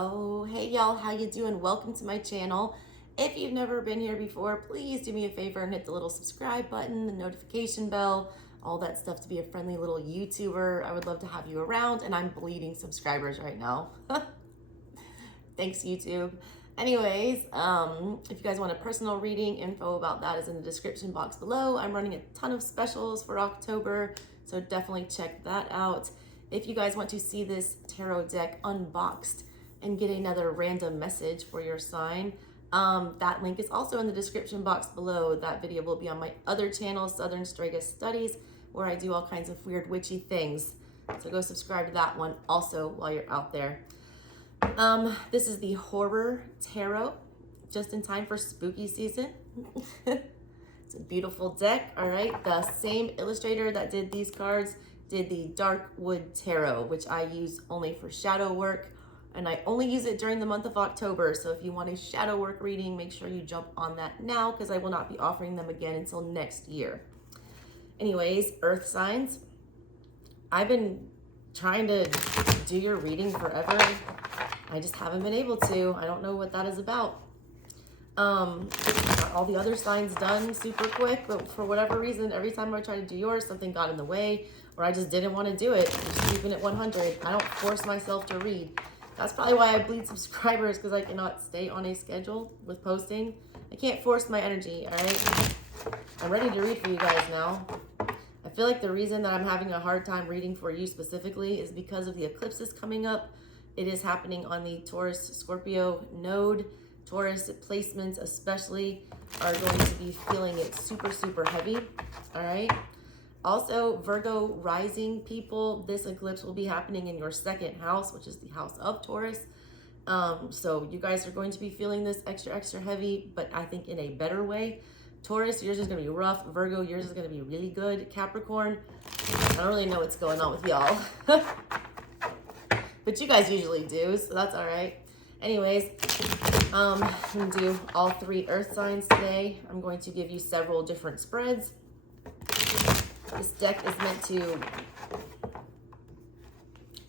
Oh, hey y'all, how you doing? Welcome to my channel. If you've never been here before, please do me a favor and hit the little subscribe button, the notification bell, all that stuff to be a friendly little YouTuber. I would love to have you around, and I'm bleeding subscribers right now. Thanks, YouTube. Anyways, if you guys want a personal reading, info about that is in the description box below. I'm running a ton of specials for October, so definitely check that out. If you guys want to see this tarot deck unboxed and get another random message for your sign, that link is also in the description box below. That video will be on my other channel, SouthernStrega Studies, where I do all kinds of weird witchy things. So go subscribe to that one also while you're out there. This is the Horror Tarot, just in time for spooky season. It's a beautiful deck, all right? The same illustrator that did these cards did the Dark Wood Tarot, which I use only for shadow work. And I only use it during the month of October. So if you want a shadow work reading, make sure you jump on that now, because I will not be offering them again until next year. Anyways, earth signs. I've been trying to do your reading forever. I just haven't been able to. I don't know what that is about. Got all the other signs done super quick, but for whatever reason, every time I try to do yours, something got in the way, or I just didn't want to do it. I'm just keeping it 100. I don't force myself to read. That's probably why I bleed subscribers, because I cannot stay on a schedule with posting. I can't force my energy, all right? I'm ready to read for you guys now. I feel like the reason that I'm having a hard time reading for you specifically is because of the eclipses coming up. It is happening on the Taurus Scorpio node. Taurus placements especially are going to be feeling it super, super heavy, all right? Also, Virgo rising people, this eclipse will be happening in your second house, which is the house of Taurus. So you guys are going to be feeling this extra, extra heavy, but I think in a better way. Taurus, yours is going to be rough. Virgo, yours is going to be really good. Capricorn, I don't really know what's going on with y'all. But you guys usually do, so that's all right. Anyways, I'm going to do all three earth signs today. I'm going to give you several different spreads. This deck is meant to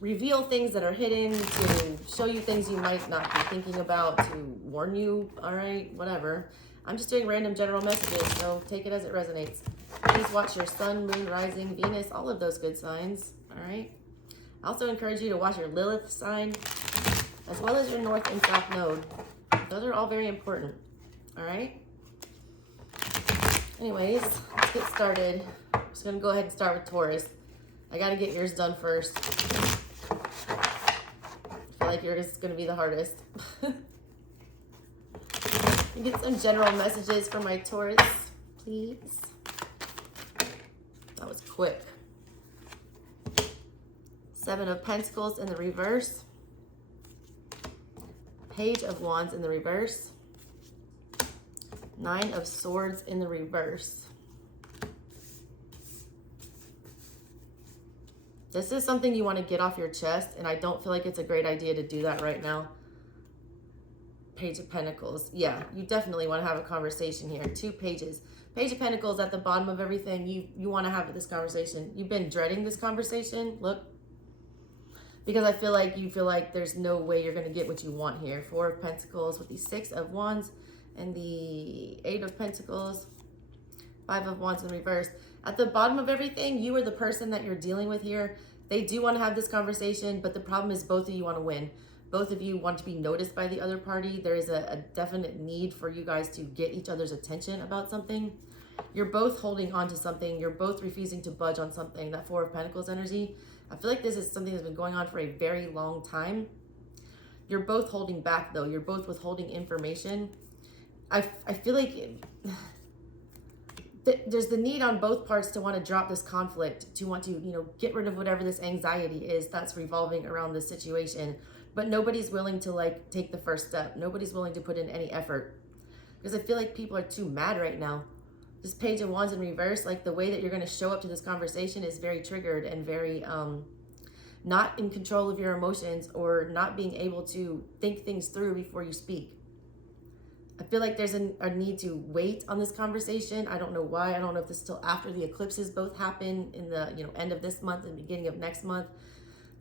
reveal things that are hidden, to show you things you might not be thinking about, to warn you, all right, whatever. I'm just doing random general messages, so take it as it resonates. Please watch your sun, moon, rising, Venus, all of those good signs, all right? I also encourage you to watch your Lilith sign, as well as your north and south node. Those are all very important, all right? Anyways, let's get started. I'm just gonna go ahead and start with Taurus. I gotta get yours done first. I feel like yours is gonna be the hardest. Get some general messages for my Taurus, please. That was quick. Seven of Pentacles in the reverse. Page of Wands in the reverse. Nine of Swords in the reverse. This is something you want to get off your chest, and I don't feel like it's a great idea to do that right now. Page of Pentacles. Yeah, you definitely want to have a conversation here. Two pages. Page of Pentacles at the bottom of everything. You want to have this conversation. You've been dreading this conversation. Look. Because I feel like you feel like there's no way you're going to get what you want here. Four of Pentacles with the Six of Wands and the Eight of Pentacles. Five of Wands in reverse. At the bottom of everything, you are the person that you're dealing with here. They do want to have this conversation, but the problem is both of you want to win. Both of you want to be noticed by the other party. There is a definite need for you guys to get each other's attention about something. You're both holding on to something. You're both refusing to budge on something. That Four of Pentacles energy. I feel like this is something that's been going on for a very long time. You're both holding back, though. You're both withholding information. I feel like there's the need on both parts to want to drop this conflict, to want to, get rid of whatever this anxiety is that's revolving around this situation. But nobody's willing to, take the first step. Nobody's willing to put in any effort. Because I feel like people are too mad right now. This Page of Wands in reverse, the way that you're going to show up to this conversation is very triggered and very not in control of your emotions, or not being able to think things through before you speak. I feel like there's a need to wait on this conversation. I don't know why. I don't know if this is still after the eclipses both happen in the end of this month and beginning of next month.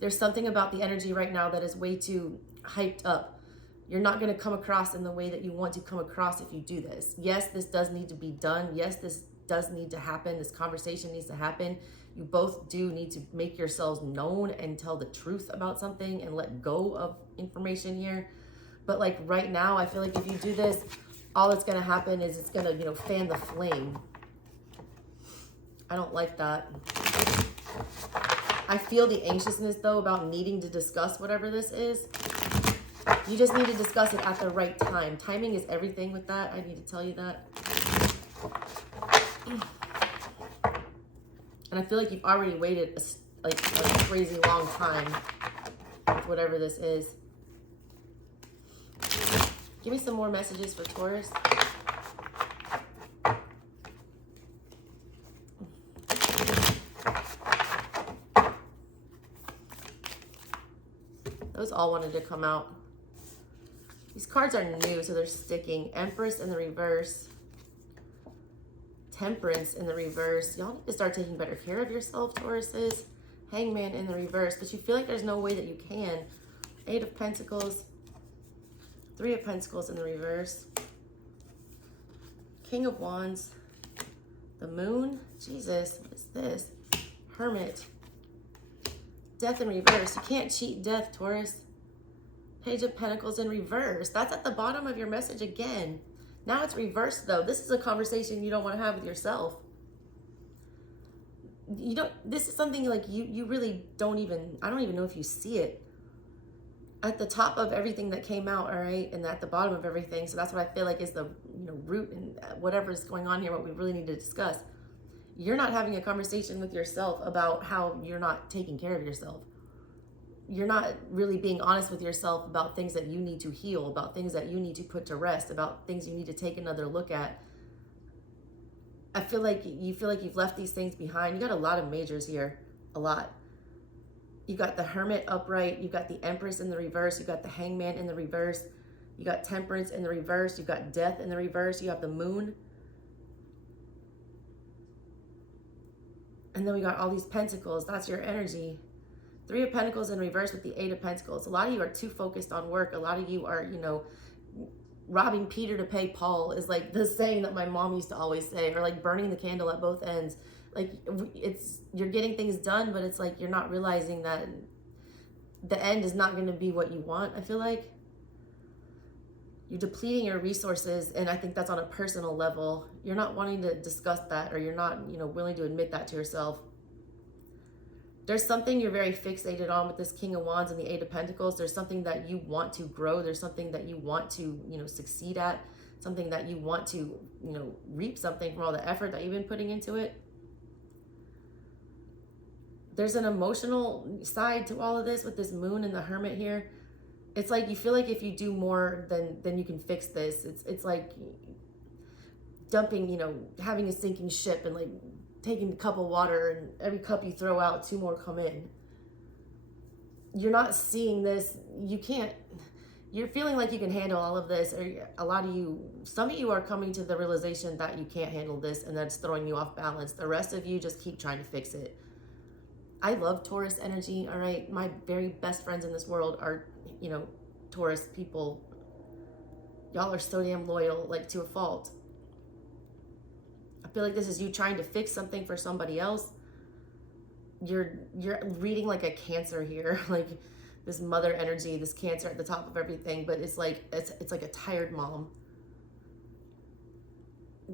There's something about the energy right now that is way too hyped up. You're not going to come across in the way that you want to come across if you do this. Yes, this does need to be done. Yes, this does need to happen. This conversation needs to happen. You both do need to make yourselves known and tell the truth about something and let go of information here. But like right now, I feel like if you do this, all that's going to happen is it's going to, you know, fan the flame. I don't like that. I feel the anxiousness though about needing to discuss whatever this is. You just need to discuss it at the right time. Timing is everything with that. I need to tell you that. And I feel like you've already waited a crazy long time with whatever this is. Give me some more messages for Taurus. Those all wanted to come out. These cards are new, so they're sticking. Empress in the reverse. Temperance in the reverse. Y'all need to start taking better care of yourself, Tauruses. Hangman in the reverse, but you feel like there's no way that you can. Eight of Pentacles. Three of Pentacles in the reverse. King of Wands. The Moon. Jesus, what is this? Hermit. Death in reverse. You can't cheat death, Taurus. Page of Pentacles in reverse. That's at the bottom of your message again. Now it's reversed though. This is a conversation you don't want to have with yourself. You don't, this is something like you really don't even, I don't even know if you see it. At the top of everything that came out, all right, and at the bottom of everything. So that's what I feel like is the, you know, root and whatever is going on here, what we really need to discuss. You're not having a conversation with yourself about how you're not taking care of yourself. You're not really being honest with yourself about things that you need to heal, about things that you need to put to rest, about things you need to take another look at. I feel like you've left these things behind. You got a lot of majors here, a lot. You got the Hermit upright, you got the Empress in the reverse, you got the Hangman in the reverse, you got Temperance in the reverse, you got Death in the reverse, you have the Moon. And then we got all these Pentacles. That's your energy. Three of Pentacles in reverse with the Eight of Pentacles. A lot of you are too focused on work. A lot of you are, you know, robbing Peter to pay Paul is like the saying that my mom used to always say, or like burning the candle at both ends. Like it's, you're getting things done, but it's like you're not realizing that the end is not going to be what you want. I feel like you're depleting your resources, and I think that's on a personal level. You're not wanting to discuss that, or you're not, you know, willing to admit that to yourself. There's something you're very fixated on with this King of Wands and the Eight of Pentacles. There's something that you want to grow. There's something that you want to, you know, succeed at. Something that you want to, you know, reap something from all the effort that you've been putting into it. There's an emotional side to all of this with this Moon and the Hermit here. It's like you feel like if you do more, then you can fix this. It's like dumping, you know, having a sinking ship and like taking a cup of water, and every cup you throw out, two more come in. You're not seeing this. You can't, you're feeling like you can handle all of this, or a lot of you, some of you are coming to the realization that you can't handle this and that's throwing you off balance. The rest of you just keep trying to fix it. I love Taurus energy, all right? My very best friends in this world are, you know, Taurus people. Y'all are so damn loyal, like to a fault. I feel like this is you trying to fix something for somebody else. You're reading like a Cancer here, like this mother energy, this Cancer at the top of everything, but it's like a tired mom.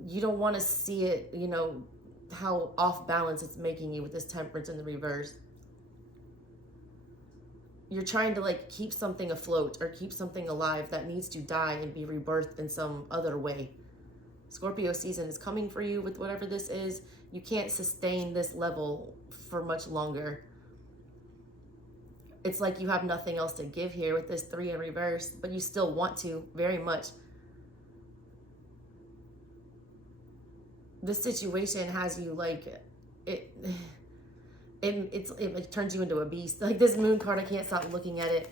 You don't want to see it, you know, how off balance it's making you with this Temperance in the reverse. You're trying to like keep something afloat or keep something alive that needs to die and be rebirthed in some other way. Scorpio season is coming for you with whatever this is. You can't sustain this level for much longer. It's like you have nothing else to give here with this Three in reverse, but you still want to very much. This situation has you like, it like turns you into a beast. Like this Moon card, I can't stop looking at it.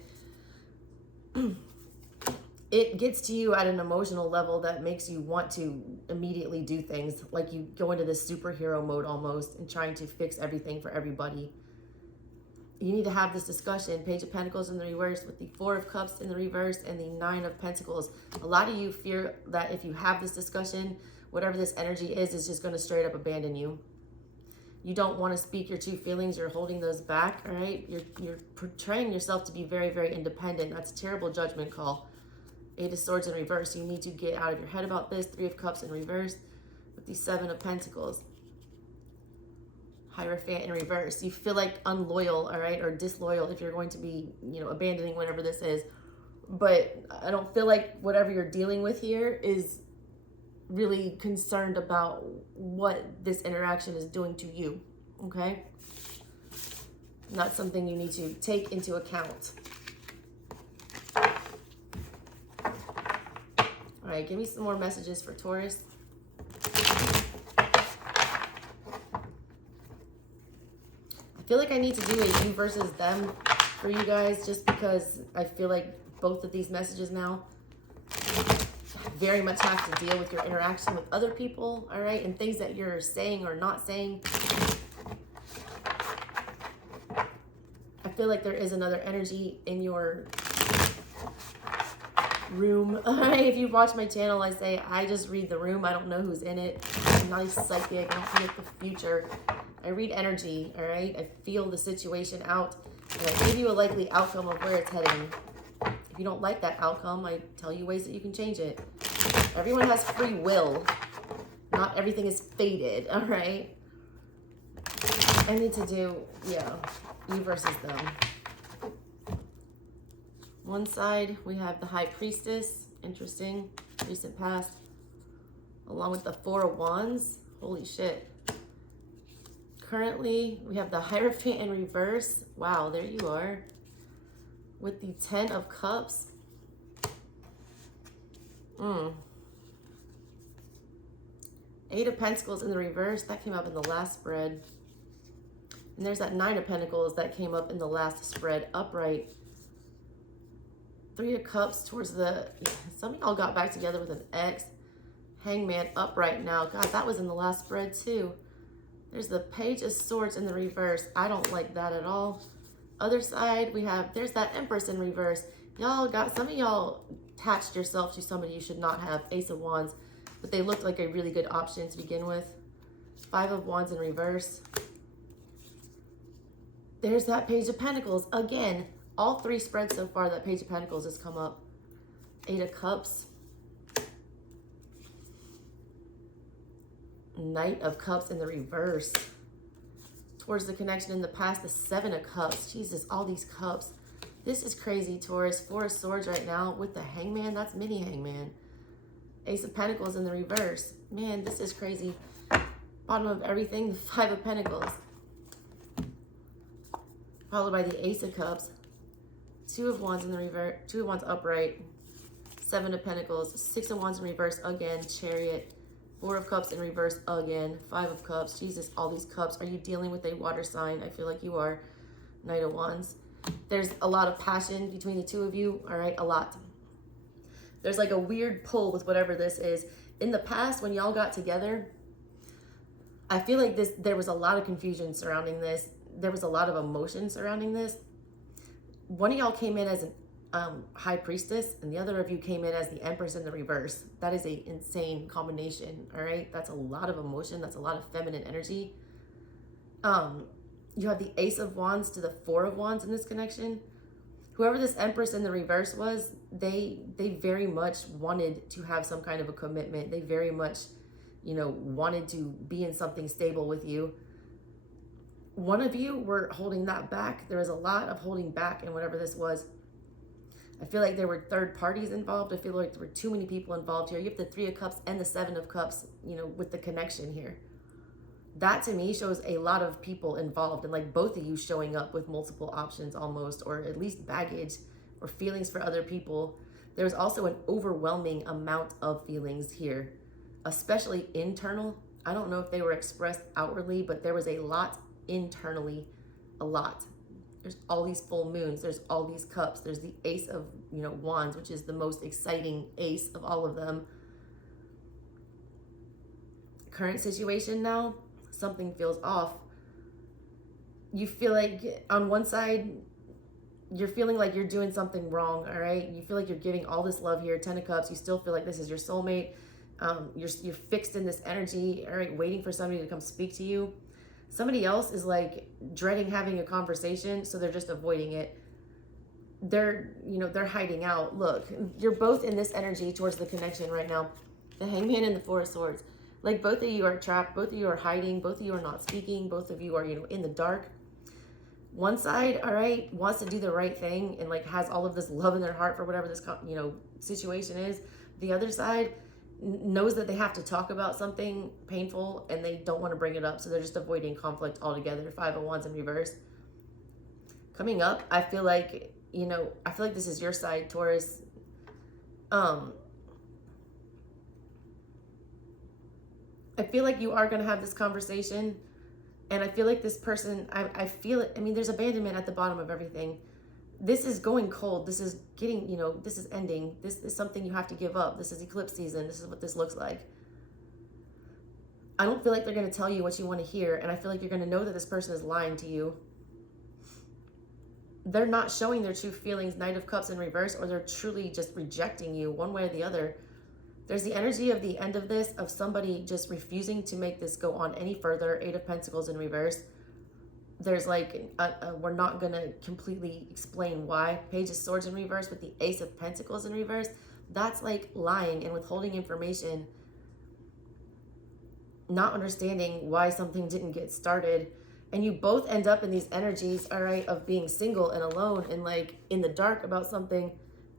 It gets to you at an emotional level that makes you want to immediately do things. Like you go into this superhero mode almost and trying to fix everything for everybody. You need to have this discussion. Page of Pentacles in the reverse with the Four of Cups in the reverse and the Nine of Pentacles. A lot of you fear that if you have this discussion, whatever this energy is just going to straight up abandon you. You don't want to speak your true feelings. You're holding those back, all right? You're portraying yourself to be very, very independent. That's a terrible judgment call. Eight of Swords in reverse. You need to get out of your head about this. Three of Cups in reverse with the Seven of Pentacles. Hierophant in reverse. You feel like unloyal, all right, or disloyal if you're going to be, you know, abandoning whatever this is. But I don't feel like whatever you're dealing with here is really concerned about what this interaction is doing to you, okay? Not something you need to take into account. All right, give me some more messages for Taurus. I feel like I need to do a you versus them for you guys just because I feel like both of these messages now very much have to deal with your interaction with other people, all right, and things that you're saying or not saying. I feel like there is another energy in your room, all right? If you watch my channel, I say I just read the room. I don't know who's in it. I'm not a psychic. I don't predict the future. I read energy, all right? I feel the situation out, and I give you a likely outcome of where it's heading. If you don't like that outcome, I tell you ways that you can change it. Everyone has free will. Not everything is fated, all right? I need to do, yeah, you versus them. One side, we have the High Priestess. Interesting. Recent past. Along with the Four of Wands. Holy shit. Currently, we have the Hierophant in reverse. Wow, there you are. With the Ten of Cups. Eight of Pentacles in the reverse. That came up in the last spread. And there's that Nine of Pentacles that came up in the last spread upright. Three of Cups towards the... Some of y'all got back together with an ex. Hangman upright now. God, that was in the last spread too. There's the Page of Swords in the reverse. I don't like that at all. Other side, we have... There's that Empress in reverse. Y'all got... Some of y'all attached yourself to somebody you should not have. Ace of Wands. But they looked like a really good option to begin with. Five of Wands in reverse. There's that Page of Pentacles. Again, all three spreads so far, that Page of Pentacles has come up. Eight of Cups. Knight of Cups in the reverse. Towards the connection in the past, the Seven of Cups. Jesus, all these cups. This is crazy, Taurus. Four of Swords right now with the Hangman. That's mini Hangman. Ace of Pentacles in the reverse. Man, this is crazy. Bottom of everything, the Five of Pentacles. Followed by the Ace of Cups. Two of Wands in the reverse. Two of Wands upright. Seven of Pentacles. Six of Wands in reverse again. Chariot. Four of Cups in reverse again. Five of Cups. Jesus, all these cups. Are you dealing with a water sign? I feel like you are. Knight of Wands. There's a lot of passion between the two of you. All right, a lot. There's like a weird pull with whatever this is. In the past, when y'all got together, I feel like there was a lot of confusion surrounding this. There was a lot of emotion surrounding this. One of y'all came in as an High Priestess, and the other of you came in as the Empress in the reverse. That is an insane combination, all right? That's a lot of emotion. That's a lot of feminine energy. You have the Ace of Wands to the Four of Wands in this connection. Whoever this Empress in the reverse was, they very much wanted to have some kind of a commitment. They very much, you know, wanted to be in something stable with you. One of you were holding that back. There was a lot of holding back in whatever this was. I feel like there were third parties involved. I feel like there were too many people involved here. You have the Three of Cups and the Seven of Cups, you know, with the connection here. That to me shows a lot of people involved, and like both of you showing up with multiple options almost, or at least baggage or feelings for other people. There's also an overwhelming amount of feelings here, especially internal. I don't know if they were expressed outwardly, but there was a lot internally, a lot. There's all these full moons. There's all these cups. There's the Ace of, you know, Wands, which is the most exciting ace of all of them. Current situation now, something feels off. you feel like on one side, you're feeling like you're doing something wrong, all right? You feel like you're giving all this love here, 10 of Cups. You still feel like this is your soulmate. You're fixed in this energy, all right, waiting for somebody to come speak to you. Somebody else is like dreading having a conversation, so they're just avoiding it. They're hiding out. Look, you're both in this energy towards the connection right now. The Hangman and the Four of Swords. Like both of you are trapped, both of you are hiding, both of you are not speaking, both of you are, in the dark. One side, all right, wants to do the right thing and like has all of this love in their heart for whatever this, situation is. The other side knows that they have to talk about something painful and they don't want to bring it up. So they're just avoiding conflict altogether. Five of Wands in reverse. Coming up, I feel like, this is your side, Taurus. I feel like you are going to have this conversation. And I feel like this person, I feel it. I mean, there's abandonment at the bottom of everything. This is going cold. This is getting, this is ending. This is something you have to give up. This is eclipse season. This is what this looks like. I don't feel like they're going to tell you what you want to hear. And I feel like you're going to know that this person is lying to you. They're not showing their true feelings, Knight of Cups in reverse, or they're truly just rejecting you one way or the other. There's the energy of the end of this, of somebody just refusing to make this go on any further. Eight of Pentacles in reverse. There's like, we're not going to completely explain why. Page of Swords in reverse with the Ace of Pentacles in reverse. That's like lying and withholding information. Not understanding why something didn't get started. And you both end up in these energies, all right, of being single and alone and like in the dark about something.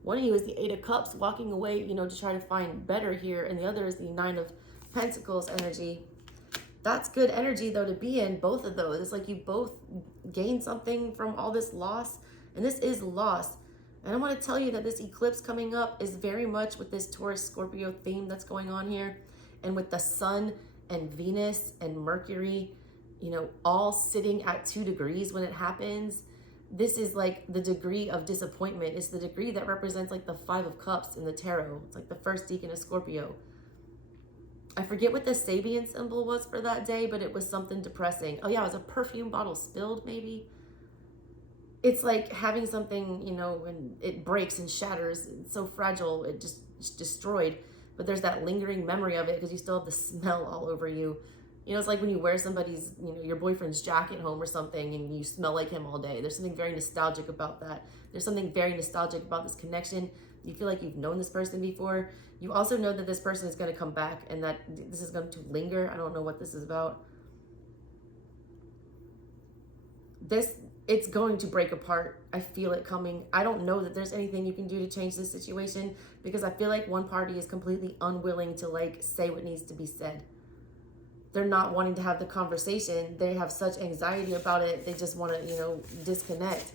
One of you is the Eight of Cups walking away, to try to find better here. And the other is the Nine of Pentacles energy. That's good energy, though, to be in, both of those. It's like you both gain something from all this loss. And this is loss. And I want to tell you that this eclipse coming up is very much with this Taurus Scorpio theme that's going on here. And with the Sun and Venus and Mercury, all sitting at 2 degrees when it happens. This is like the degree of disappointment. It's the degree that represents like the Five of Cups in the tarot. It's like the first decan of Scorpio. I forget what the Sabian symbol was for that day, but it was something depressing. Oh yeah, it was a perfume bottle spilled maybe. It's like having something, and it breaks and shatters. It's so fragile, it just destroyed. But there's that lingering memory of it because you still have the smell all over you. It's like when you wear somebody's, your boyfriend's jacket home or something and you smell like him all day. There's something very nostalgic about that. There's something very nostalgic about this connection. You feel like you've known this person before. You also know that this person is going to come back and that this is going to linger. I don't know what this is about. It's going to break apart. I feel it coming. I don't know that there's anything you can do to change this situation because I feel like one party is completely unwilling to like say what needs to be said. They're not wanting to have the conversation. They have such anxiety about it. They just want to, disconnect.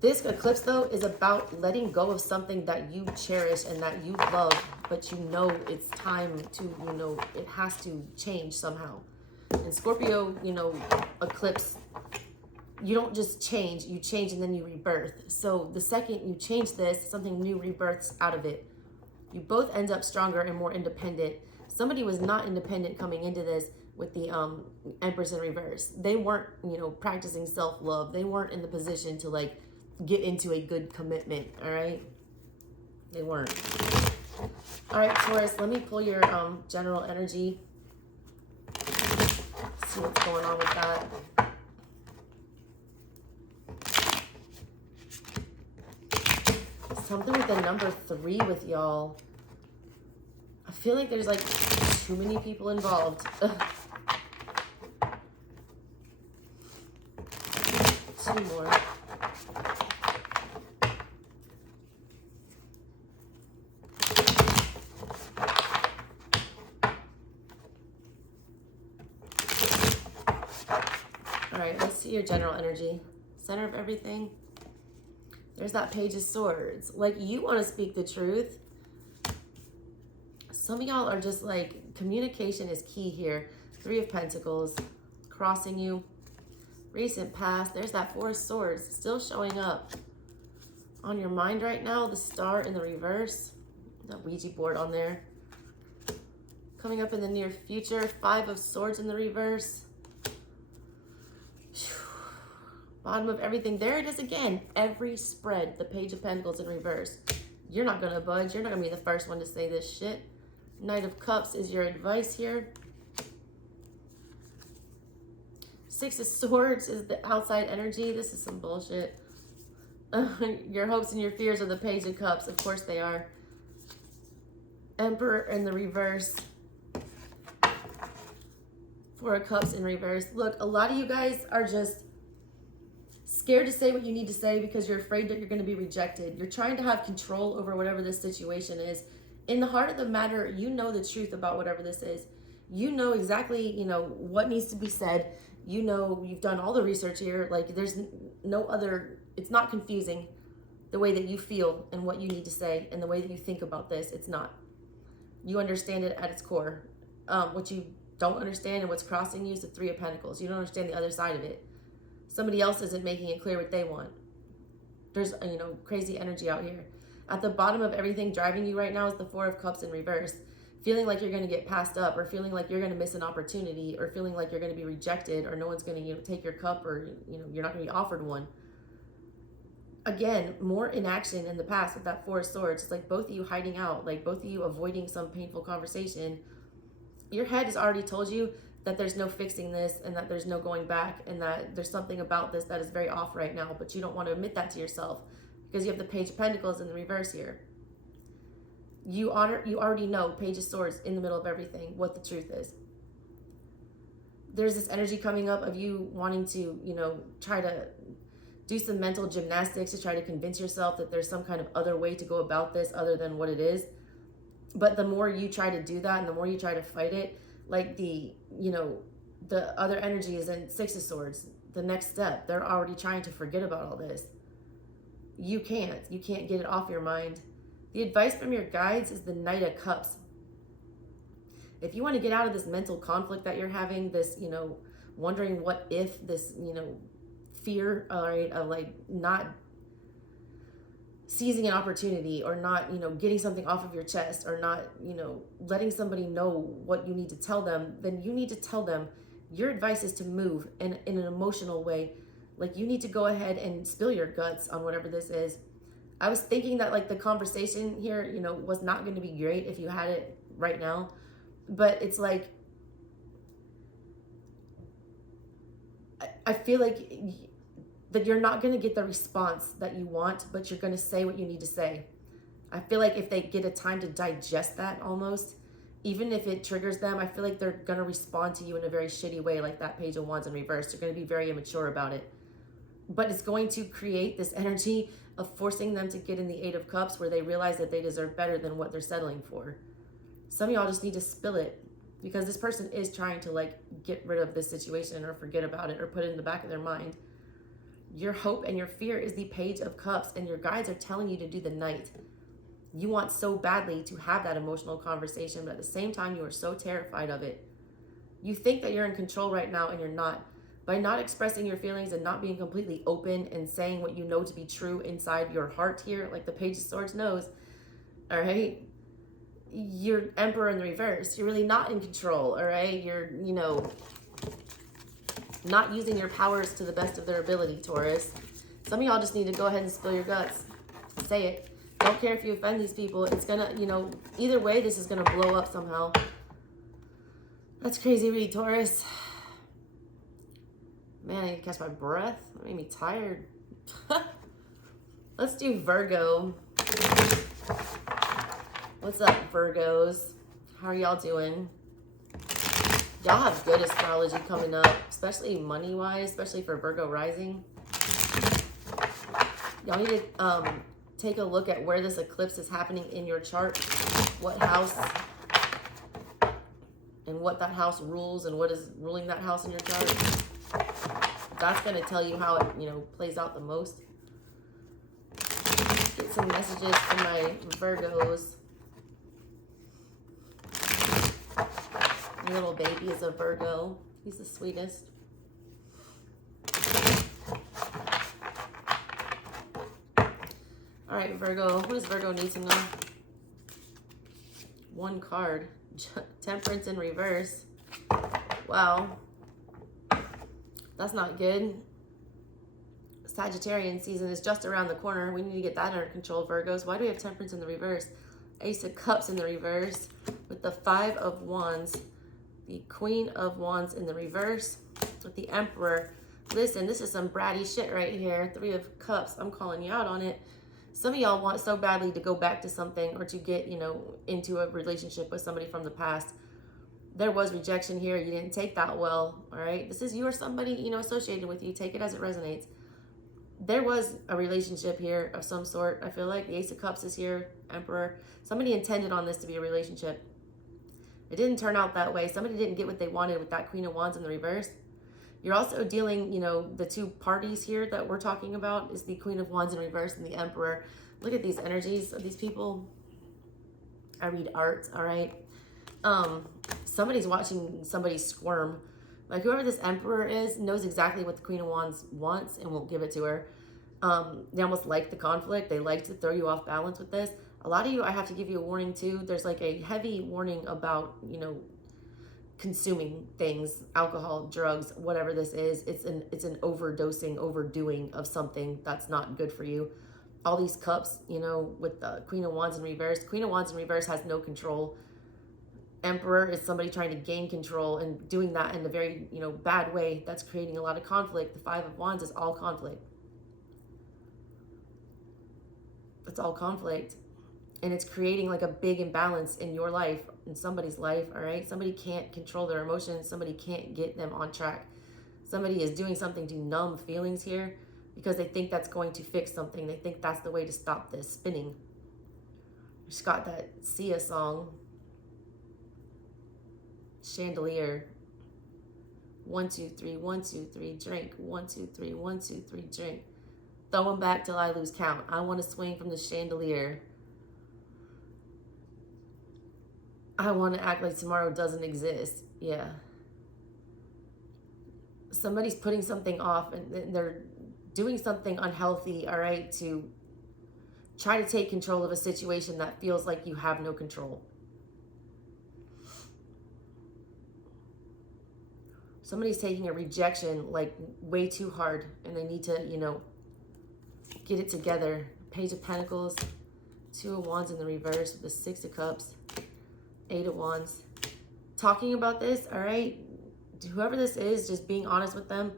This eclipse, though, is about letting go of something that you cherish and that you love, but it's time to, it has to change somehow. And Scorpio, eclipse, you don't just change. You change and then you rebirth. So the second you change this, something new rebirths out of it. You both end up stronger and more independent. Somebody was not independent coming into this with the Empress in reverse. They weren't, practicing self-love. They weren't in the position to like get into a good commitment, all right? They weren't. All right, Taurus, let me pull your general energy. See what's going on with that. Something with the number 3 with y'all. I feel like there's like too many people involved. Ugh. 2 more. All right, let's see your general energy. Center of everything. There's that Page of Swords. Like, you want to speak the truth. Some of y'all are just like, communication is key here. 3 of Pentacles, crossing you. Recent past, there's that 4 of Swords still showing up on your mind right now. The Star in the reverse, the Ouija board on there. Coming up in the near future, 5 of Swords in the reverse. Bottom of everything. There it is again. Every spread. The Page of Pentacles in reverse. You're not going to budge. You're not going to be the first one to say this shit. Knight of Cups is your advice here. Six of Swords is the outside energy. This is some bullshit. Your hopes and your fears are the Page of Cups. Of course they are. Emperor in the reverse. Four of Cups in reverse. Look, a lot of you guys are just scared to say what you need to say because you're afraid that you're going to be rejected. You're trying to have control over whatever this situation is. In the heart of the matter, you know the truth about whatever this is. You know exactly, you know, what needs to be said. You know, you've done all the research here. Like, there's no other, it's not confusing the way that you feel and what you need to say and the way that you think about this. It's not. You understand it at its core. What you don't understand and what's crossing you is the Three of Pentacles. You don't understand the other side of it. Somebody else isn't making it clear what they want. There's, you know, crazy energy out here. At the bottom of everything driving you right now is the Four of Cups in reverse. Feeling like you're going to get passed up, or feeling like you're going to miss an opportunity, or feeling like you're going to be rejected, or no one's going to, you know, take your cup, or, you know, you're not going to be offered one. Again, more inaction in the past with that Four of Swords. It's like both of you hiding out, like both of you avoiding some painful conversation. Your head has already told you that there's no fixing this, and that there's no going back, and that there's something about this that is very off right now, but you don't want to admit that to yourself because you have the Page of Pentacles in the reverse here. You already know, Page of Swords in the middle of everything, what the truth is. There's this energy coming up of you wanting to, you know, try to do some mental gymnastics to try to convince yourself that there's some kind of other way to go about this other than what it is. But the more you try to do that and the more you try to fight it, like the, you know, the other energy is in Six of Swords. The next step, they're already trying to forget about all this. You can't get it off your mind. The advice from your guides is the Knight of Cups. If you want to get out of this mental conflict that you're having, this, you know, wondering what if, this, you know, fear, all right, of like not seizing an opportunity, or not, you know, getting something off of your chest, or not, you know, letting somebody know what you need to tell them, then you need to tell them your advice is to move in an emotional way. Like, you need to go ahead and spill your guts on whatever this is. I was thinking that, like, the conversation here, you know, was not going to be great if you had it right now. But it's like, I feel like that you're not going to get the response that you want, but you're going to say what you need to say. I feel like if they get a time to digest that almost, even if it triggers them, I feel like they're going to respond to you in a very shitty way, like that Page of Wands in reverse. They're going to be very immature about it. But it's going to create this energy of forcing them to get in the Eight of Cups, where they realize that they deserve better than what they're settling for. Some of y'all just need to spill it, because this person is trying to, like, get rid of this situation or forget about it or put it in the back of their mind. Your hope and your fear is the Page of Cups, and your guides are telling you to do the Knight. You want so badly to have that emotional conversation, but at the same time, you are so terrified of it. You think that you're in control right now, and you're not. By not expressing your feelings and not being completely open and saying what you know to be true inside your heart here, like the Page of Swords knows, all right? You're Emperor in the reverse. You're really not in control, all right? You're, you know, not using your powers to the best of their ability, Taurus. Some of y'all just need to go ahead and spill your guts. Say it. Don't care if you offend these people. It's gonna, you know, either way, this is gonna blow up somehow. That's crazy read, Taurus. Man, I need to catch my breath. That made me tired. Let's do Virgo. What's up, Virgos? How are y'all doing? Y'all have good astrology coming up, especially money-wise, especially for Virgo rising. Y'all need to take a look at where this eclipse is happening in your chart, what house, and what that house rules, and what is ruling that house in your chart. That's going to tell you how it, you know, plays out the most. Get some messages from my Virgos. Your little baby is a Virgo. He's the sweetest. All right, Virgo. What does Virgo need to know? One card. Temperance in reverse. Wow. That's not good. Sagittarian season is just around the corner. We need to get that under control, Virgos. Why do we have Temperance in the reverse? Ace of Cups in the reverse with the 5 of Wands, the Queen of Wands in the reverse with the Emperor. Listen, this is some bratty shit right here. 3 of Cups. I'm calling you out on it. Some of y'all want so badly to go back to something or to get, you know, into a relationship with somebody from the past. There was rejection here. You didn't take that well, all right? This is you or somebody, you know, associated with you. Take it as it resonates. There was a relationship here of some sort. I feel like the Ace of Cups is here, Emperor. Somebody intended on this to be a relationship. It didn't turn out that way. Somebody didn't get what they wanted with that Queen of Wands in the reverse. You're also dealing, you know, the 2 parties here that we're talking about is the Queen of Wands in reverse and the Emperor. Look at these energies of these people. I read art, all right? Somebody's watching somebody squirm. Like whoever this Emperor is knows exactly what the Queen of Wands wants and won't give it to her. They almost like the conflict. They like to throw you off balance with this. A lot of you, I have to give you a warning too. There's like a heavy warning about, you know, consuming things, alcohol, drugs, whatever this is. It's an overdosing, overdoing of something that's not good for you. All these cups, you know, with the Queen of Wands in reverse. Queen of Wands in reverse has no control. Emperor is somebody trying to gain control and doing that in a very, you know, bad way. That's creating a lot of conflict. The 5 of Wands is all conflict. It's all conflict. And it's creating like a big imbalance in your life, in somebody's life, all right? Somebody can't control their emotions. Somebody can't get them on track. Somebody is doing something to numb feelings here because they think that's going to fix something. They think that's the way to stop this spinning. Just got that Sia song. Chandelier. 1, 2, 3, 1, 2, 3, drink. 1, 2, 3, 1, 2, 3, drink. Throw them back till I lose count. I want to swing from the chandelier. I want to act like tomorrow doesn't exist. Yeah. Somebody's putting something off and they're doing something unhealthy, all right, to try to take control of a situation that feels like you have no control. Somebody's taking a rejection like way too hard and they need to, you know, get it together. Page of Pentacles, 2 of Wands in the reverse with the 6 of Cups, 8 of Wands. Talking about this, all right? Whoever this is, just being honest with them.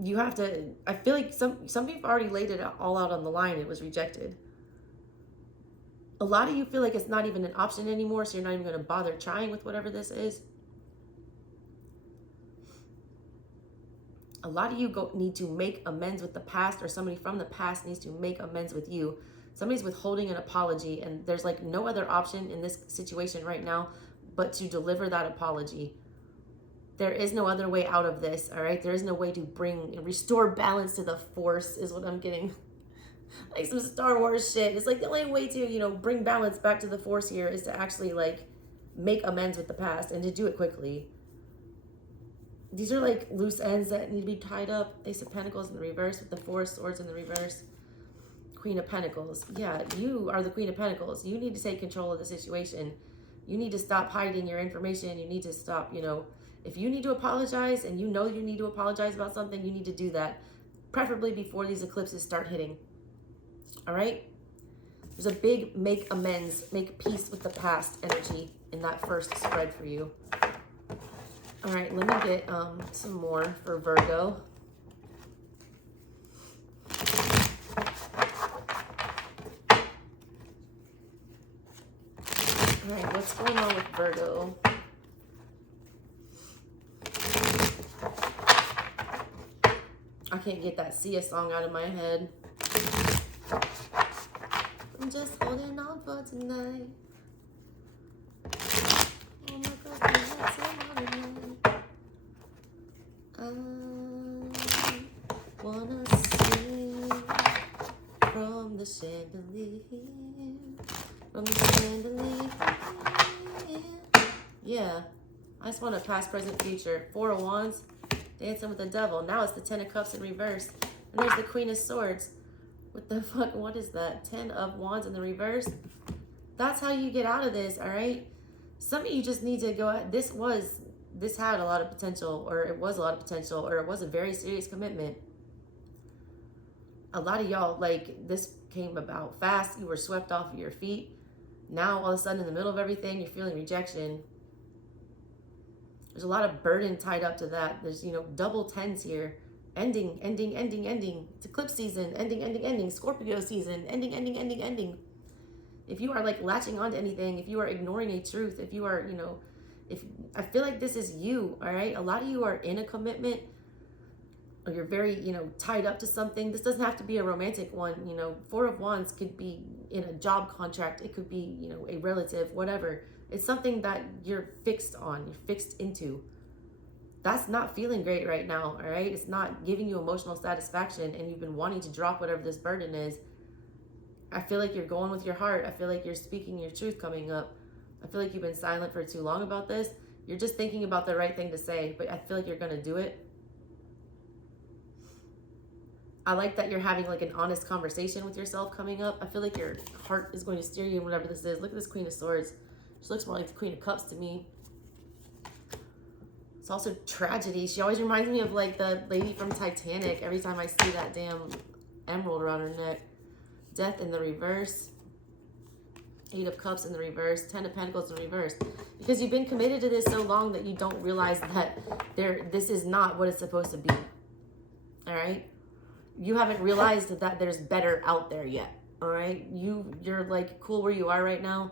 You have to, I feel like some people already laid it all out on the line. It was rejected. A lot of you feel like it's not even an option anymore, so you're not even going to bother trying with whatever this is. A lot of you need to make amends with the past, or somebody from the past needs to make amends with you. Somebody's withholding an apology, and there's like no other option in this situation right now but to deliver that apology. There is no other way out of this, all right? There is no way to bring and restore balance to the force is what I'm getting. Like some Star Wars shit. It's like the only way to, you know, bring balance back to the force here is to actually like make amends with the past and to do it quickly. These are like loose ends that need to be tied up. Ace of Pentacles in the reverse with the 4 of Swords in the reverse. Queen of Pentacles. Yeah, you are the Queen of Pentacles. You need to take control of the situation. You need to stop hiding your information. You need to stop, you know, if you need to apologize and you know you need to apologize about something, you need to do that. Preferably before these eclipses start hitting. All right? There's a big make amends, make peace with the past energy in that first spread for you. All right, let me get some more for Virgo. All right, what's going on with Virgo? I can't get that Sia song out of my head. I'm just holding on for tonight. Oh my God, that's I wanna sing from the chandelier, from the chandelier. Yeah, I just want a past, present, future. 4 of Wands, dancing with the devil. Now it's the 10 of Cups in reverse. And there's the Queen of Swords. What the fuck, what is that? 10 of Wands in the reverse. That's how you get out of this, all right? Some of you just need to go, this had a lot of potential, or it was a lot of potential, or it was a very serious commitment. A lot of y'all, like, this came about fast. You were swept off of your feet. Now, all of a sudden, in the middle of everything, you're feeling rejection. There's a lot of burden tied up to that. There's, you know, double tens here. Ending, ending, ending, ending. It's eclipse season. Ending, ending, ending. Scorpio season. Ending, ending, ending, ending. If you are, like, latching onto anything, if you are ignoring a truth, if you are, you know, if I feel like this is you, all right? A lot of you are in a commitment, or you're very, you know, tied up to something. This doesn't have to be a romantic one. You know, Four of Wands could be in a job contract. It could be, you know, a relative, whatever. It's something that you're fixed on, you're fixed into. That's not feeling great right now, all right? It's not giving you emotional satisfaction, and you've been wanting to drop whatever this burden is. I feel like you're going with your heart. I feel like you're speaking your truth coming up. I feel like you've been silent for too long about this. You're just thinking about the right thing to say, but I feel like you're going to do it. I like that you're having like an honest conversation with yourself coming up. I feel like your heart is going to steer you in whatever this is. Look at this Queen of Swords. She looks more like the Queen of Cups to me. It's also tragedy. She always reminds me of like the lady from Titanic every time I see that damn emerald around her neck. Death in the reverse. Eight of Cups in the reverse. Ten of Pentacles in reverse. Because you've been committed to this so long that you don't realize that this is not what it's supposed to be. All right? You haven't realized that there's better out there yet. All right? You're like cool where you are right now,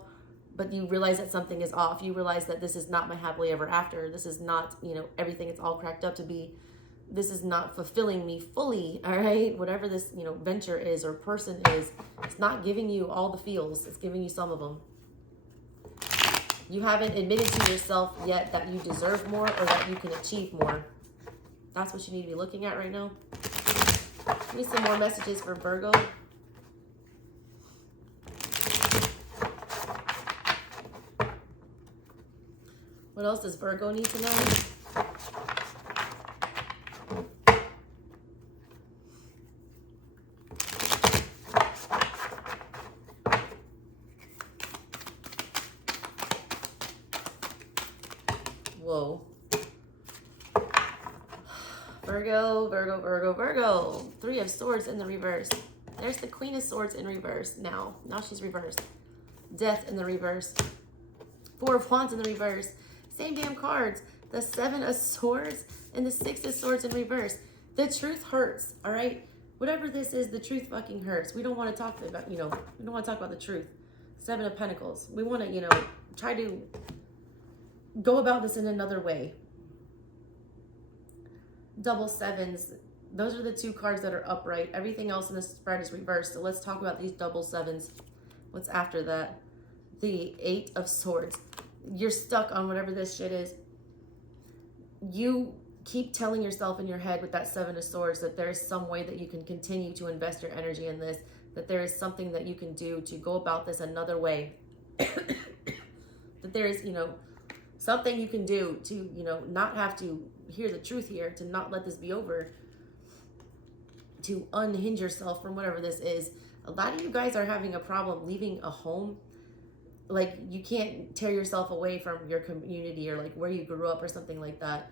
but you realize that something is off. You realize that this is not my happily ever after. This is not, you know, everything it's all cracked up to be. This is not fulfilling me fully, all right? Whatever this, you know, venture is or person is, it's not giving you all the feels. It's giving you some of them. You haven't admitted to yourself yet that you deserve more or that you can achieve more. That's what you need to be looking at right now. Give me some more messages for Virgo. What else does Virgo need to know? Whoa. Virgo, Virgo, Virgo, Virgo. Three of Swords in the reverse. There's the Queen of Swords in reverse now. Now she's reversed. Death in the reverse. Four of Wands in the reverse. Same damn cards. The Seven of Swords and the Six of Swords in reverse. The truth hurts, all right? Whatever this is, the truth fucking hurts. We don't want to talk about, you know, we don't want to talk about the truth. Seven of Pentacles. We want to, you know, try to go about this in another way. Double sevens. Those are the two cards that are upright. Everything else in this spread is reversed. So let's talk about these double sevens. What's after that? The Eight of Swords. You're stuck on whatever this shit is. You keep telling yourself in your head with that Seven of Swords that there is some way that you can continue to invest your energy in this, that there is something that you can do to go about this another way. That there is, you know, something you can do to, you know, not have to hear the truth here, to not let this be over, to unhinge yourself from whatever this is. A lot of you guys are having a problem leaving a home. Like, you can't tear yourself away from your community or like where you grew up or something like that.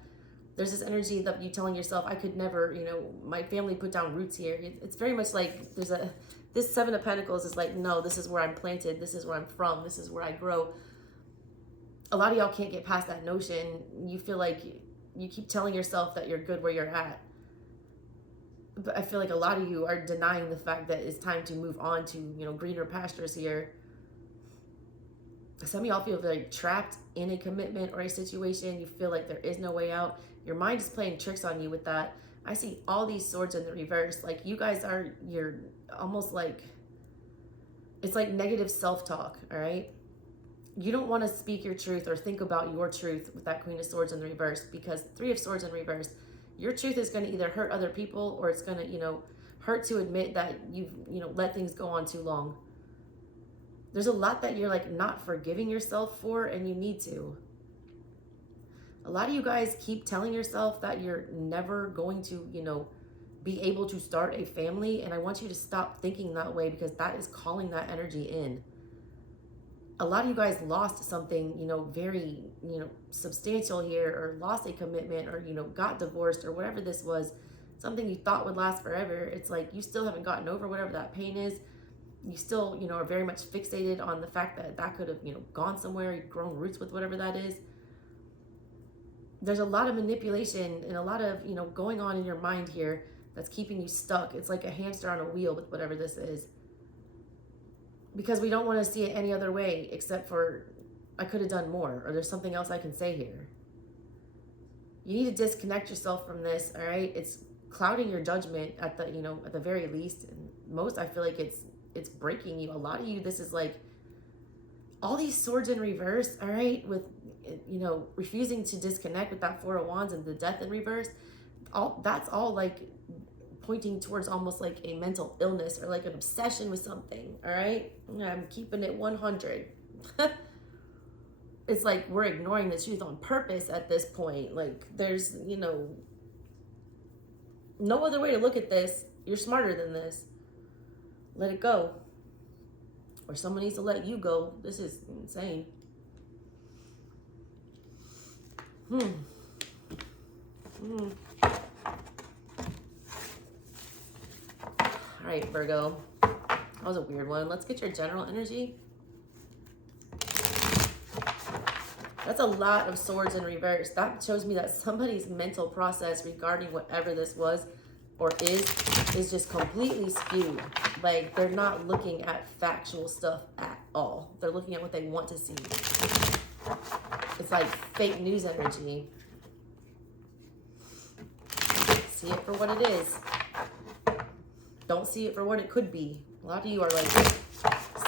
There's this energy that you telling yourself, I could never, you know, my family put down roots here. It's very much like this Seven of Pentacles is like, no, this is where I'm planted. This is where I'm from. This is where I grow. A lot of y'all can't get past that notion. You feel like you keep telling yourself that you're good where you're at. But I feel like a lot of you are denying the fact that it's time to move on to, you know, greener pastures here. Some of y'all feel very trapped in a commitment or a situation. You feel like there is no way out. Your mind is playing tricks on you with that. I see all these swords in the reverse. Like, you guys you're almost like, it's like negative self-talk, all right? You don't want to speak your truth or think about your truth with that Queen of Swords in the reverse, because Three of Swords in reverse, your truth is going to either hurt other people or it's going to, you know, hurt to admit that you've, you know, let things go on too long. There's a lot that you're like not forgiving yourself for, and you need to. A lot of you guys keep telling yourself that you're never going to, you know, be able to start a family. And I want you to stop thinking that way, because that is calling that energy in. A lot of you guys lost something, you know, very, you know, substantial here, or lost a commitment, or, you know, got divorced, or whatever this was. something you thought would last forever. It's like you still haven't gotten over whatever that pain is. You still, you know, are very much fixated on the fact that that could have, you know, gone somewhere, grown roots with whatever that is. There's a lot of manipulation and a lot of, you know, going on in your mind here that's keeping you stuck. It's like a hamster on a wheel with whatever this is. Because we don't want to see it any other way except for, I could have done more, or there's something else I can say here. You need to disconnect yourself from this, all right? It's clouding your judgment at the, you know, at the very least. And most, I feel like it's breaking you. A lot of you, this is like all these swords in reverse, all right? With, you know, refusing to disconnect with that Four of Wands and the death in reverse. That's all like pointing towards almost like a mental illness or like an obsession with something, all right? I'm keeping it 100. It's like we're ignoring the truth on purpose at this point. Like there's, you know, no other way to look at this. You're smarter than this. Let it go. Or someone needs to let you go. This is insane. All right, Virgo. That was a weird one. Let's get your general energy. That's a lot of swords in reverse. That shows me that somebody's mental process regarding whatever this was or is just completely skewed. Like, they're not looking at factual stuff at all. They're looking at what they want to see. It's like fake news energy. See it for what it is. Don't see it for what it could be. A lot of you are like,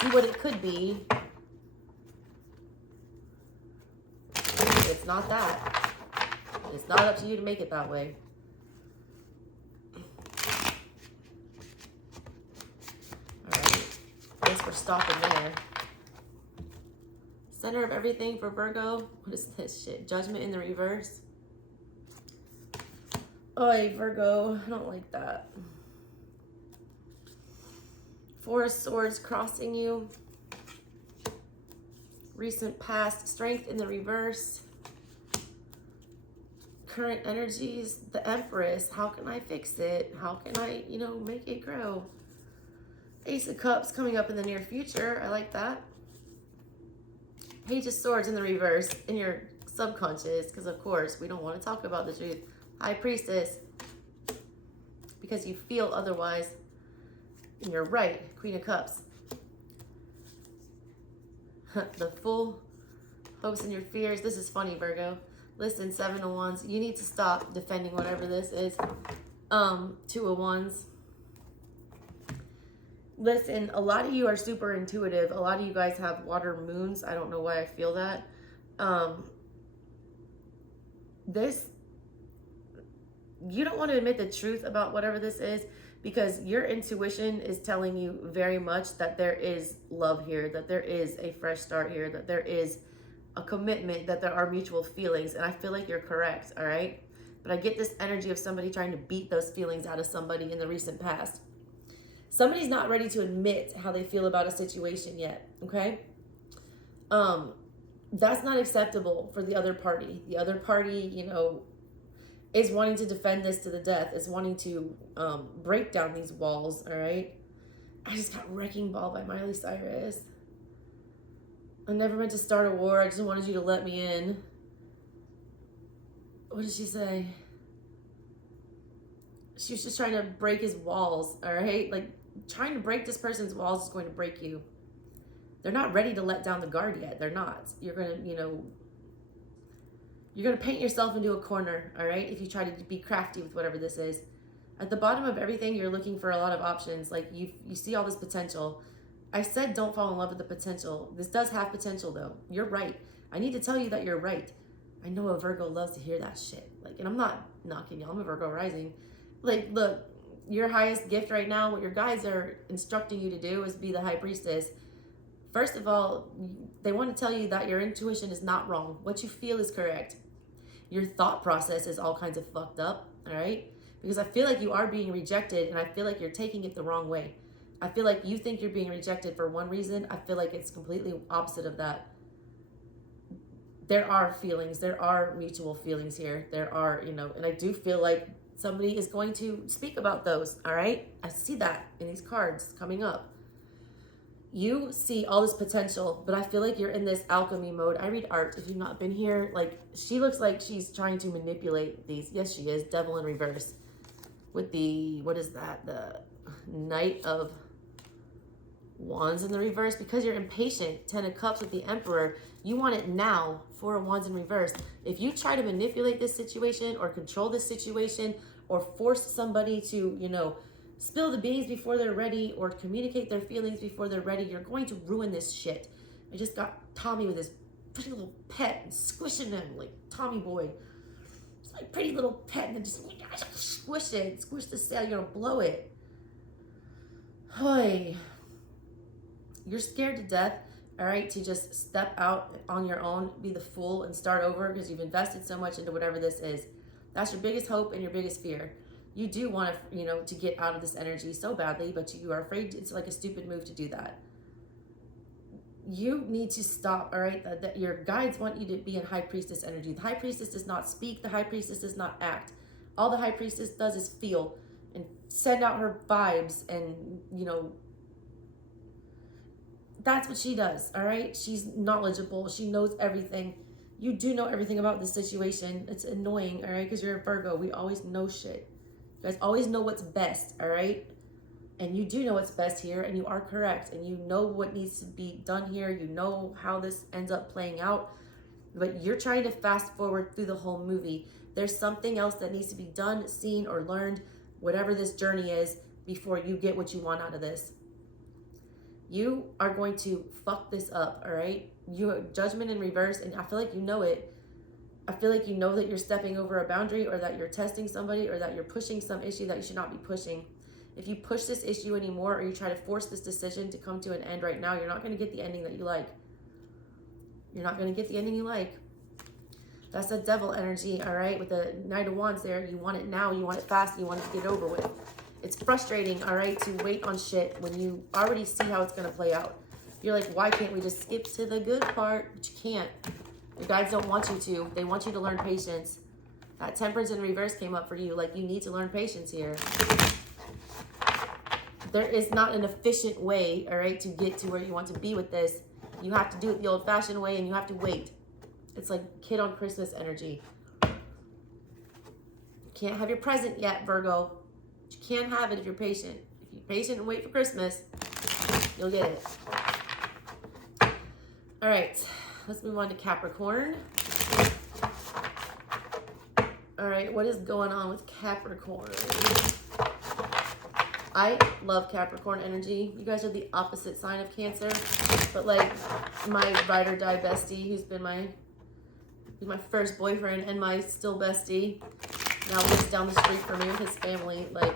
see what it could be. It's not that. It's not up to you to make it that way. Alright. Guess we're stopping there. Center of everything for Virgo. What is this shit? Judgment in the reverse. Oy, Virgo. I don't like that. Four of Swords crossing you. Recent past. Strength in the reverse. Current energies. The Empress. How can I fix it? How can I, you know, make it grow? Ace of Cups coming up in the near future. I like that. Page of Swords in the reverse in your subconscious, because of course we don't want to talk about the truth. High Priestess, because you feel otherwise. And you're right. Queen of Cups. The Fool. Hopes and your fears. This is funny, Virgo. Listen, Seven of Wands. You need to stop defending whatever this is. Two of Wands. Listen, a lot of you are super intuitive. A lot of you guys have water moons. I don't know why I feel that. You don't want to admit the truth about whatever this is, because your intuition is telling you very much that there is love here, that there is a fresh start here, that there is a commitment, that there are mutual feelings. And I feel like you're correct, all right? But I get this energy of somebody trying to beat those feelings out of somebody in the recent past. Somebody's not ready to admit how they feel about a situation yet, okay? That's not acceptable for the other party. The other party, you know, is wanting to defend this to the death, is wanting to break down these walls, all right? I just got Wrecking Ball by Miley Cyrus. I never meant to start a war. I just wanted you to let me in. What did she say? She was just trying to break his walls, all right? Like, trying to break this person's walls is going to break you. They're not ready to let down the guard yet. They're not. You're going to, you know, you're going to paint yourself into a corner, all right? If you try to be crafty with whatever this is. At the bottom of everything, you're looking for a lot of options. Like, you see all this potential. I said don't fall in love with the potential. This does have potential, though. You're right. I need to tell you that you're right. I know a Virgo loves to hear that shit. Like, and I'm not knocking you. I'm a Virgo rising. Like, look, your highest gift right now, what your guides are instructing you to do is be the High Priestess. First of all, they want to tell you that your intuition is not wrong. What you feel is correct. Your thought process is all kinds of fucked up, all right? Because I feel like you are being rejected, and I feel like you're taking it the wrong way. I feel like you think you're being rejected for one reason. I feel like it's completely opposite of that. There are feelings. There are mutual feelings here. There are, you know, and I do feel like Somebody is going to speak about those, all right? I see that in these cards coming up. You see all this potential, but I feel like you're in this alchemy mode. I read art. If you've not been here, like, she looks like she's trying to manipulate these. Yes, she is. Devil in reverse. With the, what is that? The Knight of Wands in the reverse. Because you're impatient. 10 of Cups with the Emperor. You want it now. 4 of Wands in reverse. If you try to manipulate this situation or control this situation or force somebody to, you know, spill the beans before they're ready or communicate their feelings before they're ready, you're going to ruin this shit. I just got Tommy with his pretty little pet and squishing him like Tommy boy. It's my pretty little pet and then just squish it. Squish the sail. You're going to blow it. Hoy. You're scared to death, all right, to just step out on your own, be the fool and start over because you've invested so much into whatever this is. That's your biggest hope and your biggest fear. You do want to, you know, to get out of this energy so badly, but you are afraid it's like a stupid move to do that. You need to stop, all right? That your guides want you to be in High Priestess energy. The High Priestess does not speak. The High Priestess does not act. All the High Priestess does is feel and send out her vibes and, you know, that's what she does, all right? She's knowledgeable. She knows everything. You do know everything about this situation. It's annoying, all right? Because you're a Virgo. We always know shit. You guys always know what's best, all right? And you do know what's best here, and you are correct, and you know what needs to be done here. You know how this ends up playing out, but you're trying to fast forward through the whole movie. There's something else that needs to be done, seen, or learned, whatever this journey is, before you get what you want out of this. You are going to fuck this up, all right? You judgment in reverse, and I feel like you know it. I feel like you know that you're stepping over a boundary or that you're testing somebody or that you're pushing some issue that you should not be pushing. If you push this issue anymore or you try to force this decision to come to an end right now, you're not going to get the ending that you like. You're not going to get the ending you like. That's the devil energy, all right? With the Knight of Wands there, you want it now, you want it fast, you want it to get over with. It's frustrating, all right, to wait on shit when you already see how it's going to play out. You're like, why can't we just skip to the good part? But you can't. Your guides don't want you to. They want you to learn patience. That Temperance in reverse came up for you. Like, you need to learn patience here. There is not an efficient way, all right, to get to where you want to be with this. You have to do it the old-fashioned way, and you have to wait. It's like kid on Christmas energy. You can't have your present yet, Virgo. But you can have it if you're patient. If you're patient and wait for Christmas, you'll get it. All right, let's move on to Capricorn. All right, what is going on with Capricorn? I love Capricorn energy. You guys are the opposite sign of Cancer, but like my ride or die bestie, who's my first boyfriend and my still bestie, now lives down the street from me with his family. Like,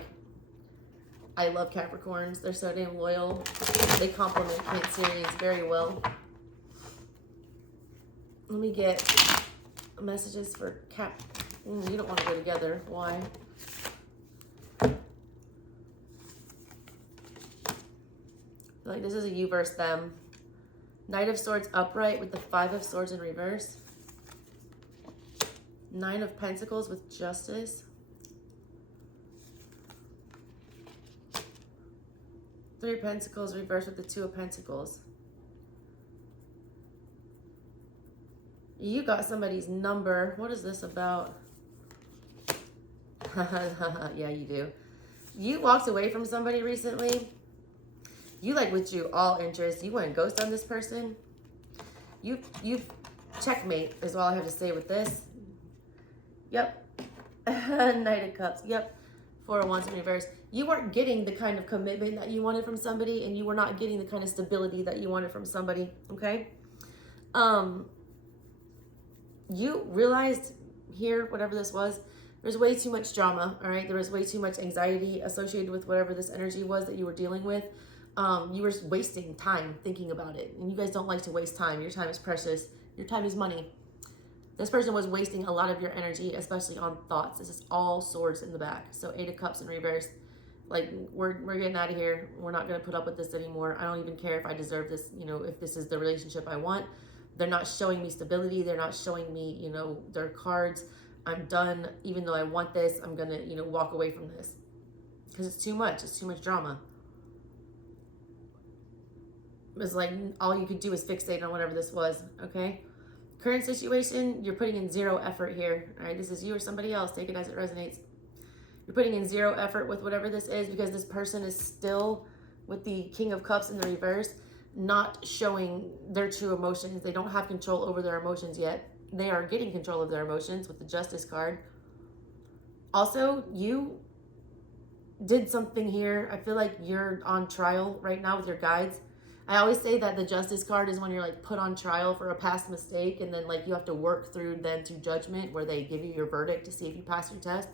I love Capricorns. They're so damn loyal. They complement Cancerians very well. Let me get messages for Cap. You don't want to go together. Why? Like, this is a you versus them. Knight of Swords upright with the 5 of Swords in reverse. 9 of Pentacles with Justice. 3 of Pentacles reversed with the 2 of Pentacles. You got somebody's number. What is this about? Yeah, you do. You walked away from somebody recently. You like withdrew all interest. You went ghost on this person. You checkmate is all I have to say with this. Yep. Knight of Cups. Yep. 4 of Wands in reverse. You weren't getting the kind of commitment that you wanted from somebody, and you were not getting the kind of stability that you wanted from somebody. Okay. You realized here, whatever this was, there's way too much drama. All right. There was way too much anxiety associated with whatever this energy was that you were dealing with. You were wasting time thinking about it. And you guys don't like to waste time. Your time is precious. Your time is money. This person was wasting a lot of your energy, especially on thoughts. This is all swords in the back. So 8 of Cups in reverse. Like, we're getting out of here. We're not going to put up with this anymore. I don't even care if I deserve this, you know, if this is the relationship I want. They're not showing me stability. They're not showing me, you know, their cards. I'm done. Even though I want this, I'm going to, you know, walk away from this. Because it's too much. It's too much drama. It's like all you could do is fixate on whatever this was, okay? Current situation, you're putting in zero effort here, all right? This is you or somebody else. Take it as it resonates. You're putting in zero effort with whatever this is because this person is still with the King of Cups in the reverse, not showing their true emotions. They don't have control over their emotions yet. They are getting control of their emotions with the Justice card. Also, you did something here. I feel like you're on trial right now with your guides. I always say that the Justice card is when you're like put on trial for a past mistake, and then like you have to work through then to judgment where they give you your verdict to see if you pass your test.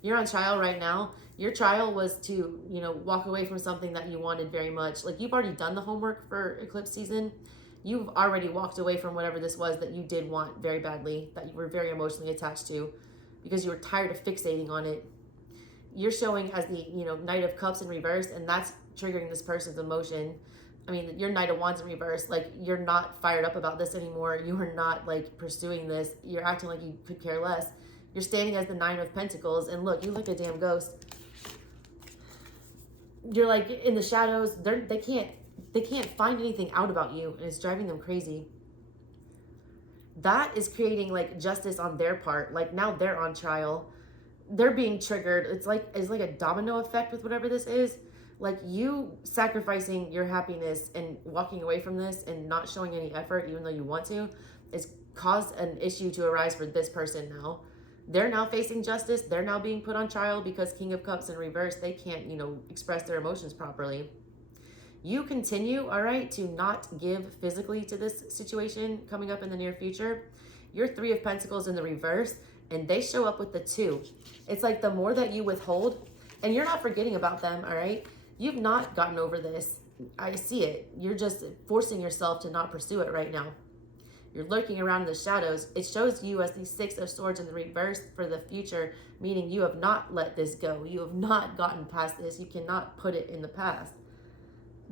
You're on trial right now. Your trial was to, you know, walk away from something that you wanted very much. Like you've already done the homework for eclipse season. You've already walked away from whatever this was that you did want very badly, that you were very emotionally attached to because you were tired of fixating on it. You're showing as the, you know, Knight of Cups in reverse, and that's triggering this person's emotion. I mean, your Knight of Wands in reverse, like you're not fired up about this anymore. You are not like pursuing this. You're acting like you could care less. You're standing as the Nine of Pentacles, and look, you look a damn ghost. You're like in the shadows. They can't find anything out about you, and it's driving them crazy. That is creating like justice on their part. Like now they're on trial. They're being triggered. It's like a domino effect with whatever this is. Like you sacrificing your happiness and walking away from this and not showing any effort, even though you want to, is caused an issue to arise for this person now. They're now facing justice. They're now being put on trial because King of Cups in reverse, they can't, you know, express their emotions properly. You continue, all right, to not give physically to this situation coming up in the near future. Your Three of Pentacles in the reverse, and they show up with the Two. It's like the more that you withhold, and you're not forgetting about them, all right? You've not gotten over this. I see it. You're just forcing yourself to not pursue it right now. You're lurking around in the shadows. It shows you as the Six of Swords in the reverse for the future, meaning you have not let this go. You have not gotten past this. You cannot put it in the past.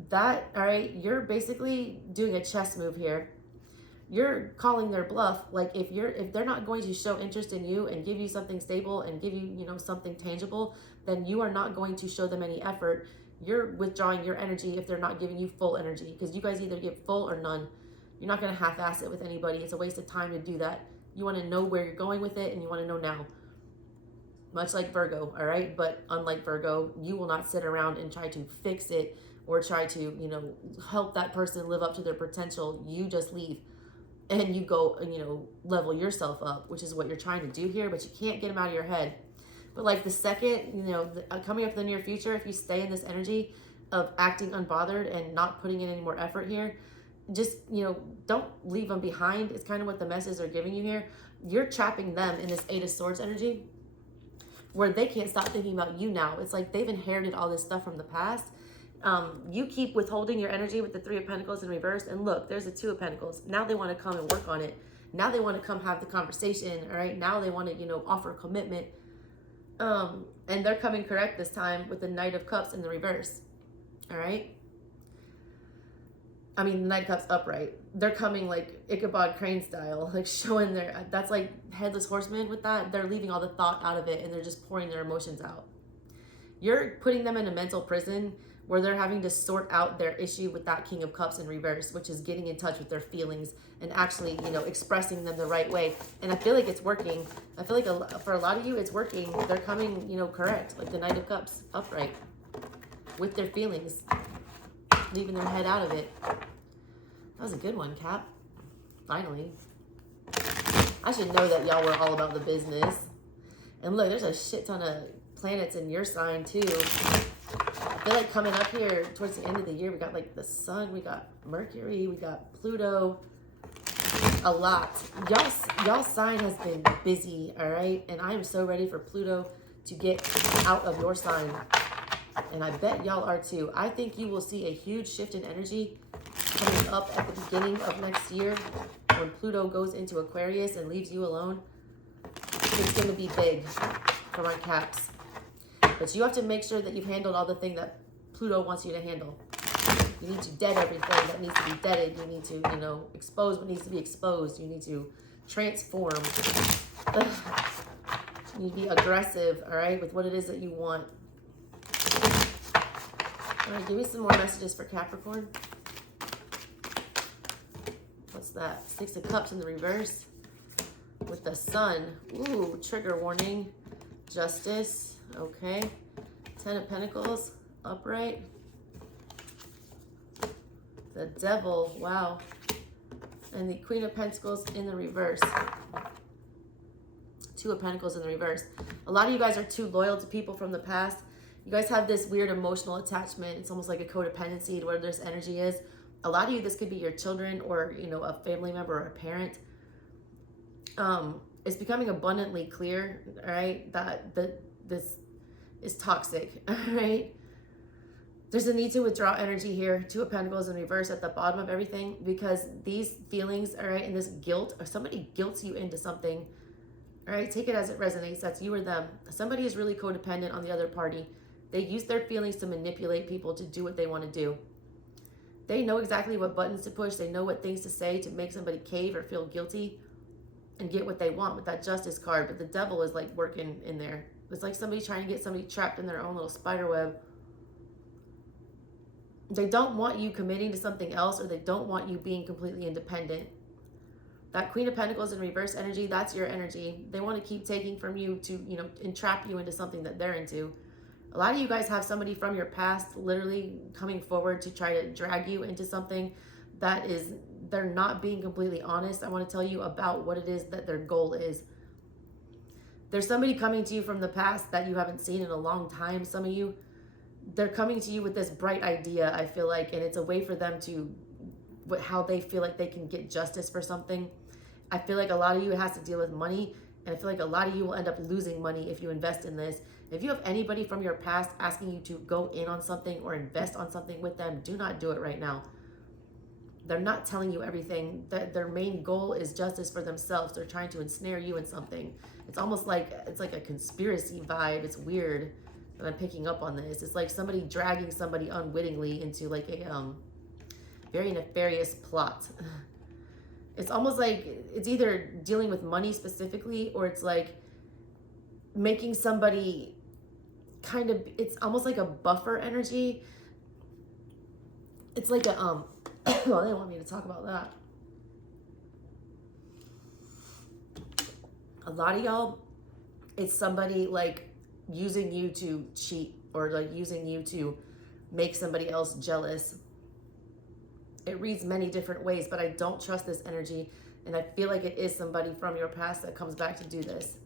That, all right, you're basically doing a chess move here. You're calling their bluff. Like if they're not going to show interest in you and give you something stable and give you, you know, something tangible, then you are not going to show them any effort. You're withdrawing your energy if they're not giving you full energy, because you guys either give full or none. You're not going to half-ass it with anybody. It's a waste of time to do that. You want to know where you're going with it, and you want to know now. Much like Virgo, all right? But unlike Virgo, you will not sit around and try to fix it or try to, you know, help that person live up to their potential. You just leave and you go and, you know, level yourself up, which is what you're trying to do here, but you can't get them out of your head. But like the second, you know, coming up in the near future, if you stay in this energy of acting unbothered and not putting in any more effort here, just, you know, don't leave them behind. It's kind of what the messages are giving you here. You're trapping them in this Eight of Swords energy where they can't stop thinking about you now. It's like they've inherited all this stuff from the past. You keep withholding your energy with the Three of Pentacles in reverse. And look, there's a Two of Pentacles. Now they want to come and work on it. Now they want to come have the conversation. All right. Now they want to, you know, offer commitment. And they're coming correct this time with the Knight of Cups in the reverse. All right. I mean, Knight of Cups upright. They're coming like Ichabod Crane style, like showing their, that's like Headless Horseman with that. They're leaving all the thought out of it and they're just pouring their emotions out. You're putting them in a mental prison where they're having to sort out their issue with that King of Cups in reverse, which is getting in touch with their feelings and actually, you know, expressing them the right way. And I feel like it's working. I feel like for a lot of you, it's working. They're coming, you know, correct, like the Knight of Cups upright with their feelings, leaving their head out of it. That was a good one, Cap. Finally. I should know that y'all were all about the business. And look, there's a shit ton of planets in your sign too. I feel like coming up here towards the end of the year, we got like the sun, we got Mercury, we got Pluto, a lot. Y'all's sign has been busy, all right? And I am so ready for Pluto to get out of your sign. And I bet y'all are too. I think you will see a huge shift in energy coming up at the beginning of next year when Pluto goes into Aquarius and leaves you alone. It's going to be big for my Caps. But you have to make sure that you've handled all the things that Pluto wants you to handle. You need to dead everything that needs to be deaded. You need to, you know, expose what needs to be exposed. You need to transform You need to be aggressive, all right, with what it is that you want. All right, give me some more messages for Capricorn. What's that? Six of Cups in the reverse with the Sun. Ooh, trigger warning. Justice. Okay. Ten of Pentacles upright. The Devil. Wow. And the Queen of Pentacles in the reverse. Two of Pentacles in the reverse. A lot of you guys are too loyal to people from the past. You guys have this weird emotional attachment. It's almost like a codependency to where this energy is. A lot of you, this could be your children or, you know, a family member or a parent. It's becoming abundantly clear, all right, that this is toxic, all right? There's a need to withdraw energy here. Two of Pentacles in reverse at the bottom of everything, because these feelings, all right, and this guilt, or somebody guilts you into something, all right, take it as it resonates. That's you or them. Somebody is really codependent on the other party. They use their feelings to manipulate people to do what they want to do. They know exactly what buttons to push. They know what things to say to make somebody cave or feel guilty and get what they want with that Justice card. But the Devil is like working in there. It's like somebody trying to get somebody trapped in their own little spider web. They don't want you committing to something else, or they don't want you being completely independent. That Queen of Pentacles in reverse energy, that's your energy. They want to keep taking from you to, you know, entrap you into something that they're into. A lot of you guys have somebody from your past literally coming forward to try to drag you into something that is, they're not being completely honest. I want to tell you about what it is that their goal is. There's somebody coming to you from the past that you haven't seen in a long time. Some of you, they're coming to you with this bright idea, I feel like, and it's a way for them to, how they feel like they can get justice for something. I feel like a lot of you, it has to deal with money, and I feel like a lot of you will end up losing money if you invest in this. If you have anybody from your past asking you to go in on something or invest on something with them, do not do it right now. They're not telling you everything. Their main goal is justice for themselves. They're trying to ensnare you in something. It's almost like, it's like a conspiracy vibe. It's weird that I'm picking up on this. It's like somebody dragging somebody unwittingly into like a very nefarious plot. It's almost like it's either dealing with money specifically, or it's like making somebody kind of, it's almost like a buffer energy. It's like a, well, they don't want me to talk about that. A lot of y'all, it's somebody like using you to cheat, or like using you to make somebody else jealous. It reads many different ways, but I don't trust this energy, and I feel like it is somebody from your past that comes back to do this.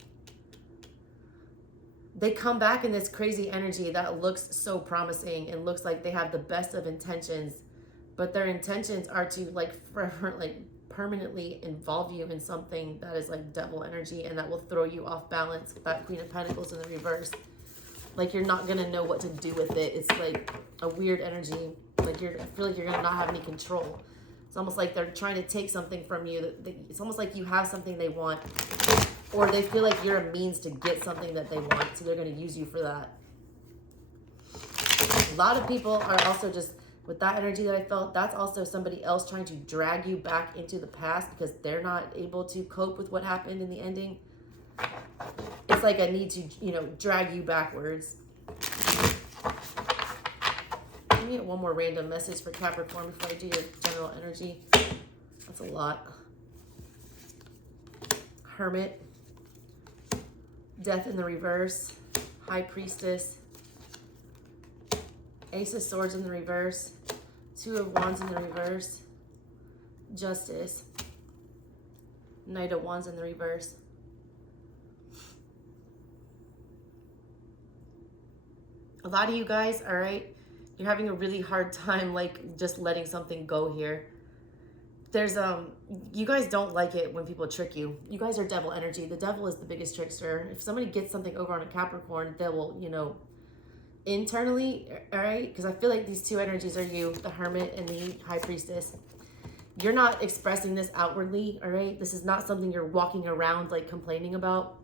They come back in this crazy energy that looks so promising and looks like they have the best of intentions, but their intentions are to like forever, like permanently involve you in something that is like devil energy, and that will throw you off balance. That Queen of Pentacles in the reverse, like you're not gonna know what to do with it. It's like a weird energy. Like I feel like you're gonna not have any control. It's almost like they're trying to take something from you. It's almost like you have something they want, or they feel like you're a means to get something that they want, so they're gonna use you for that. A lot of people are also just, with that energy that I felt, that's also somebody else trying to drag you back into the past because they're not able to cope with what happened in the ending. It's like a need to, you know, drag you backwards. Give me one more random message for Capricorn before I do your general energy. That's a lot. Hermit. Death in the reverse. High Priestess. Ace of Swords in the reverse. Two of Wands in the reverse. Justice. Knight of Wands in the reverse. A lot of you guys, all right, you're having a really hard time like just letting something go here. There's you guys don't like it when people trick you. You guys are devil energy. The devil is the biggest trickster. If somebody gets something over on a Capricorn, they will, you know, internally, all right, because I feel like these two energies are you, the Hermit and the High Priestess. You're not expressing this outwardly, all right? This is not something you're walking around like complaining about,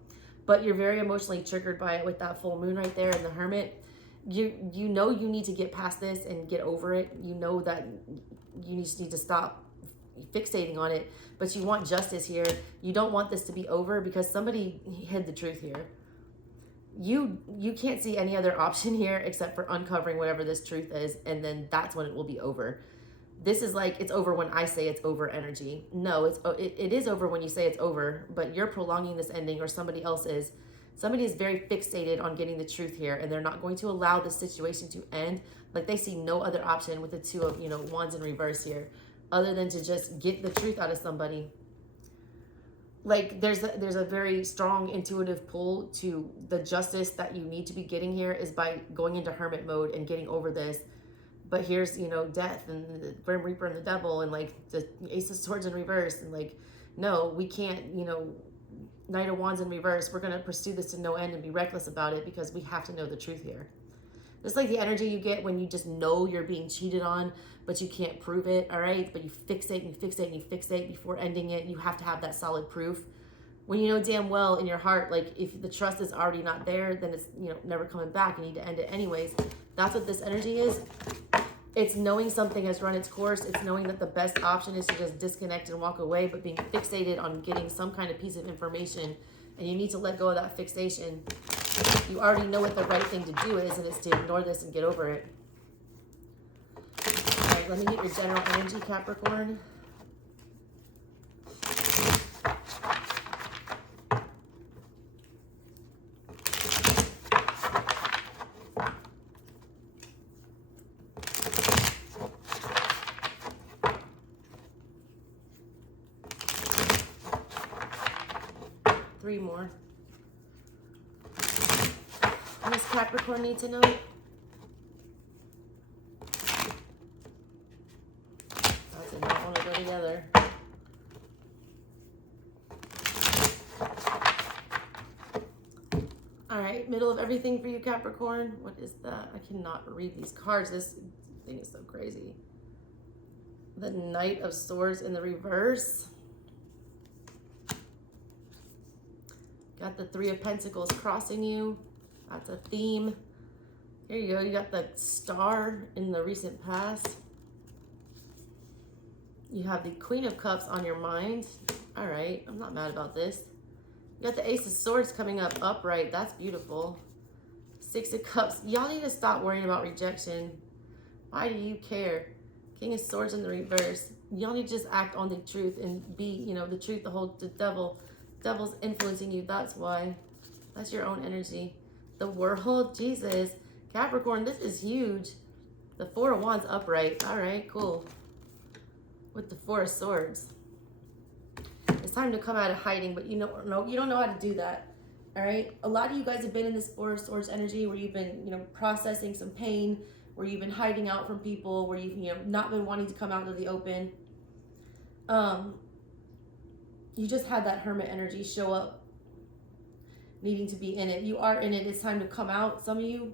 but you're very emotionally triggered by it with that full moon right there and the Hermit. You know you need to get past this and get over it. You know that you just need to stop fixating on it, but you want justice here. You don't want this to be over because somebody hid the truth here. You can't see any other option here except for uncovering whatever this truth is, and then that's when it will be over. This is like, it's over when I say it's over energy. No, it is over when you say it's over, but you're prolonging this ending, or somebody else is. Somebody is very fixated on getting the truth here, and they're not going to allow the situation to end. Like, they see no other option with the Two of, you know, Wands in reverse here, other than to just get the truth out of somebody. Like, there's a very strong intuitive pull to the justice that you need to be getting here is by going into hermit mode and getting over this. But here's, you know, death and the Grim Reaper and the devil and like the Ace of Swords in reverse, and like, no, we can't, you know, Knight of Wands in reverse. We're going to pursue this to no end and be reckless about it because we have to know the truth here. Just like the energy you get when you just know you're being cheated on, but you can't prove it, all right? But you fixate and you fixate and you fixate before ending it. You have to have that solid proof. When you know damn well in your heart, like, if the trust is already not there, then it's, you know, never coming back. You need to end it anyways. That's what this energy is. It's knowing something has run its course. It's knowing that the best option is to just disconnect and walk away, but being fixated on getting some kind of piece of information, and you need to let go of that fixation. You already know what the right thing to do is, and it's to ignore this and get over it. All right, let me get your general energy, Capricorn. Three more. What does Capricorn need to know? That did not want to go together. All right, middle of everything for you, Capricorn. What is that? I cannot read these cards. This thing is so crazy. The Knight of Swords in the reverse. Got the Three of Pentacles crossing you. That's a theme. Here you go. You got the Star in the recent past. You have the Queen of Cups on your mind. All right. I'm not mad about this. You got the Ace of Swords coming up upright. That's beautiful. Six of Cups. Y'all need to stop worrying about rejection. Why do you care? King of Swords in the reverse. Y'all need to just act on the truth and be, you know, the truth, the devil's influencing you. That's why. That's your own energy. The World, Jesus. Capricorn, this is huge. The Four of Wands upright. All right, cool. With the Four of Swords. It's time to come out of hiding, but you don't know how to do that. All right. A lot of you guys have been in this Four of Swords energy where you've been, you know, processing some pain, where you've been hiding out from people, where you've, you know, not been wanting to come out to the open. You just had that Hermit energy show up, needing to be in it. You are in it. It's time to come out. Some of you,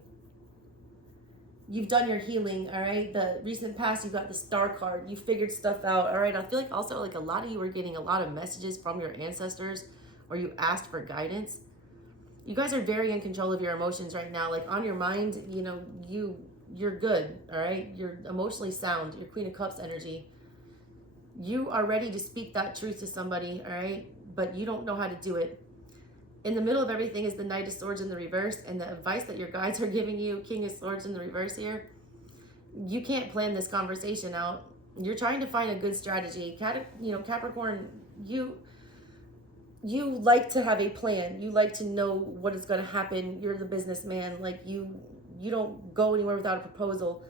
you've done your healing, all right? The recent past, you got the Star card. You figured stuff out, all right? I feel like also, like, a lot of you are getting a lot of messages from your ancestors, or you asked for guidance. You guys are very in control of your emotions right now. Like, on your mind, you know, you're good, all right? You're emotionally sound. Your Queen of Cups energy. You are ready to speak that truth to somebody, all right? But you don't know how to do it. In the middle of everything is the Knight of Swords in the reverse, and the advice that your guides are giving you, King of Swords in the reverse here. You can't plan this conversation out. You're trying to find a good strategy. You know, Capricorn, you like to have a plan. You like to know what is going to happen. You're the businessman. Like, you don't go anywhere without a proposal.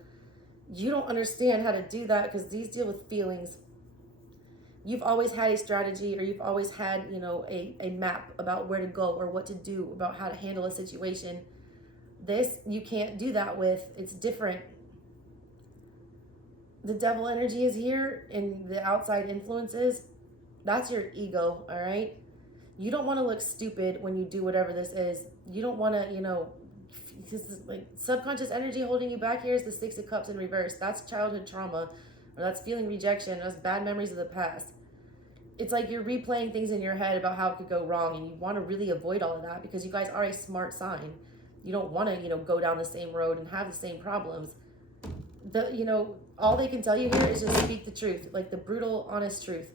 You don't understand how to do that because these deal with feelings. You've always had a strategy, or you've always had, you know, a map about where to go or what to do, about how to handle a situation. This, you can't do that with. It's different. The Devil energy is here, and the outside influences, that's your ego, all right? You don't want to look stupid when you do whatever this is. You don't want to, you know, this is like subconscious energy holding you back. Here is the Six of Cups in reverse. That's childhood trauma. Or that's feeling rejection, or that's bad memories of the past. It's like you're replaying things in your head about how it could go wrong, and you want to really avoid all of that because you guys are a smart sign. You don't want to, you know, go down the same road and have the same problems. you know, all they can tell you here is just speak the truth, like the brutal, honest truth.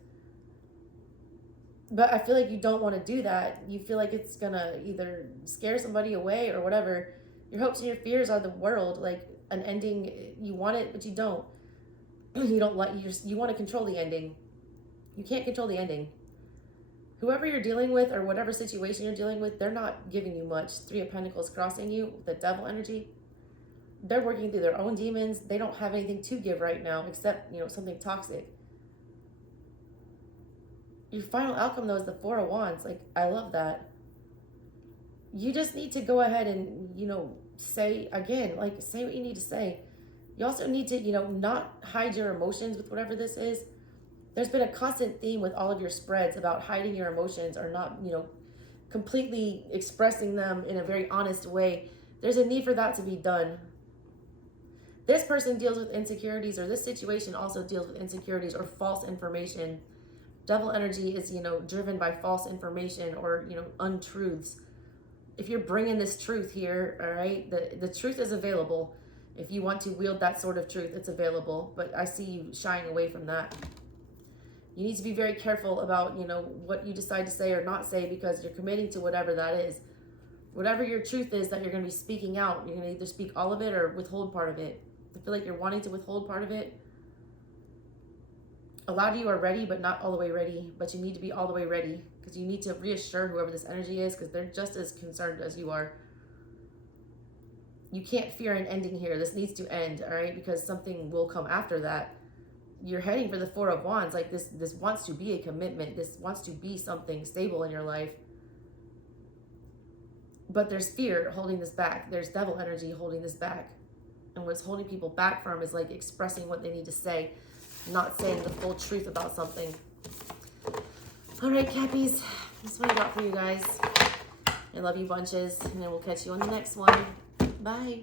But I feel like you don't want to do that. You feel like it's gonna either scare somebody away or whatever. Your hopes and your fears are the world, like an ending. You want it, but you don't. You don't like, you want to control the ending. You can't control the ending. Whoever you're dealing with or whatever situation you're dealing with, they're not giving you much. Three of Pentacles crossing you, the devil energy. They're working through their own demons. They don't have anything to give right now except, you know, something toxic. Your final outcome, though, is the Four of Wands. Like, I love that. You just need to go ahead and, you know, say, again, like, say what you need to say. You also need to, you know, not hide your emotions with whatever this is. There's been a constant theme with all of your spreads about hiding your emotions or not, you know, completely expressing them in a very honest way. There's a need for that to be done. This person deals with insecurities, or this situation also deals with insecurities or false information. Devil energy is, you know, driven by false information or, you know, untruths. If you're bringing this truth here, all right, the truth is available. If you want to wield that sort of truth, it's available. But I see you shying away from that. You need to be very careful about, you know, what you decide to say or not say, because you're committing to whatever that is. Whatever your truth is that you're going to be speaking out, you're going to either speak all of it or withhold part of it. I feel like you're wanting to withhold part of it. A lot of you are ready, but not all the way ready. But you need to be all the way ready, because you need to reassure whoever this energy is, because they're just as concerned as you are. You can't fear an ending here. This needs to end, all right? Because something will come after that. You're heading for the Four of Wands. Like, this wants to be a commitment. This wants to be something stable in your life. But there's fear holding this back. There's devil energy holding this back. And what's holding people back from is like expressing what they need to say, not saying the full truth about something. All right, Cappies, that's what I got for you guys. I love you bunches, and then we'll catch you on the next one. Bye.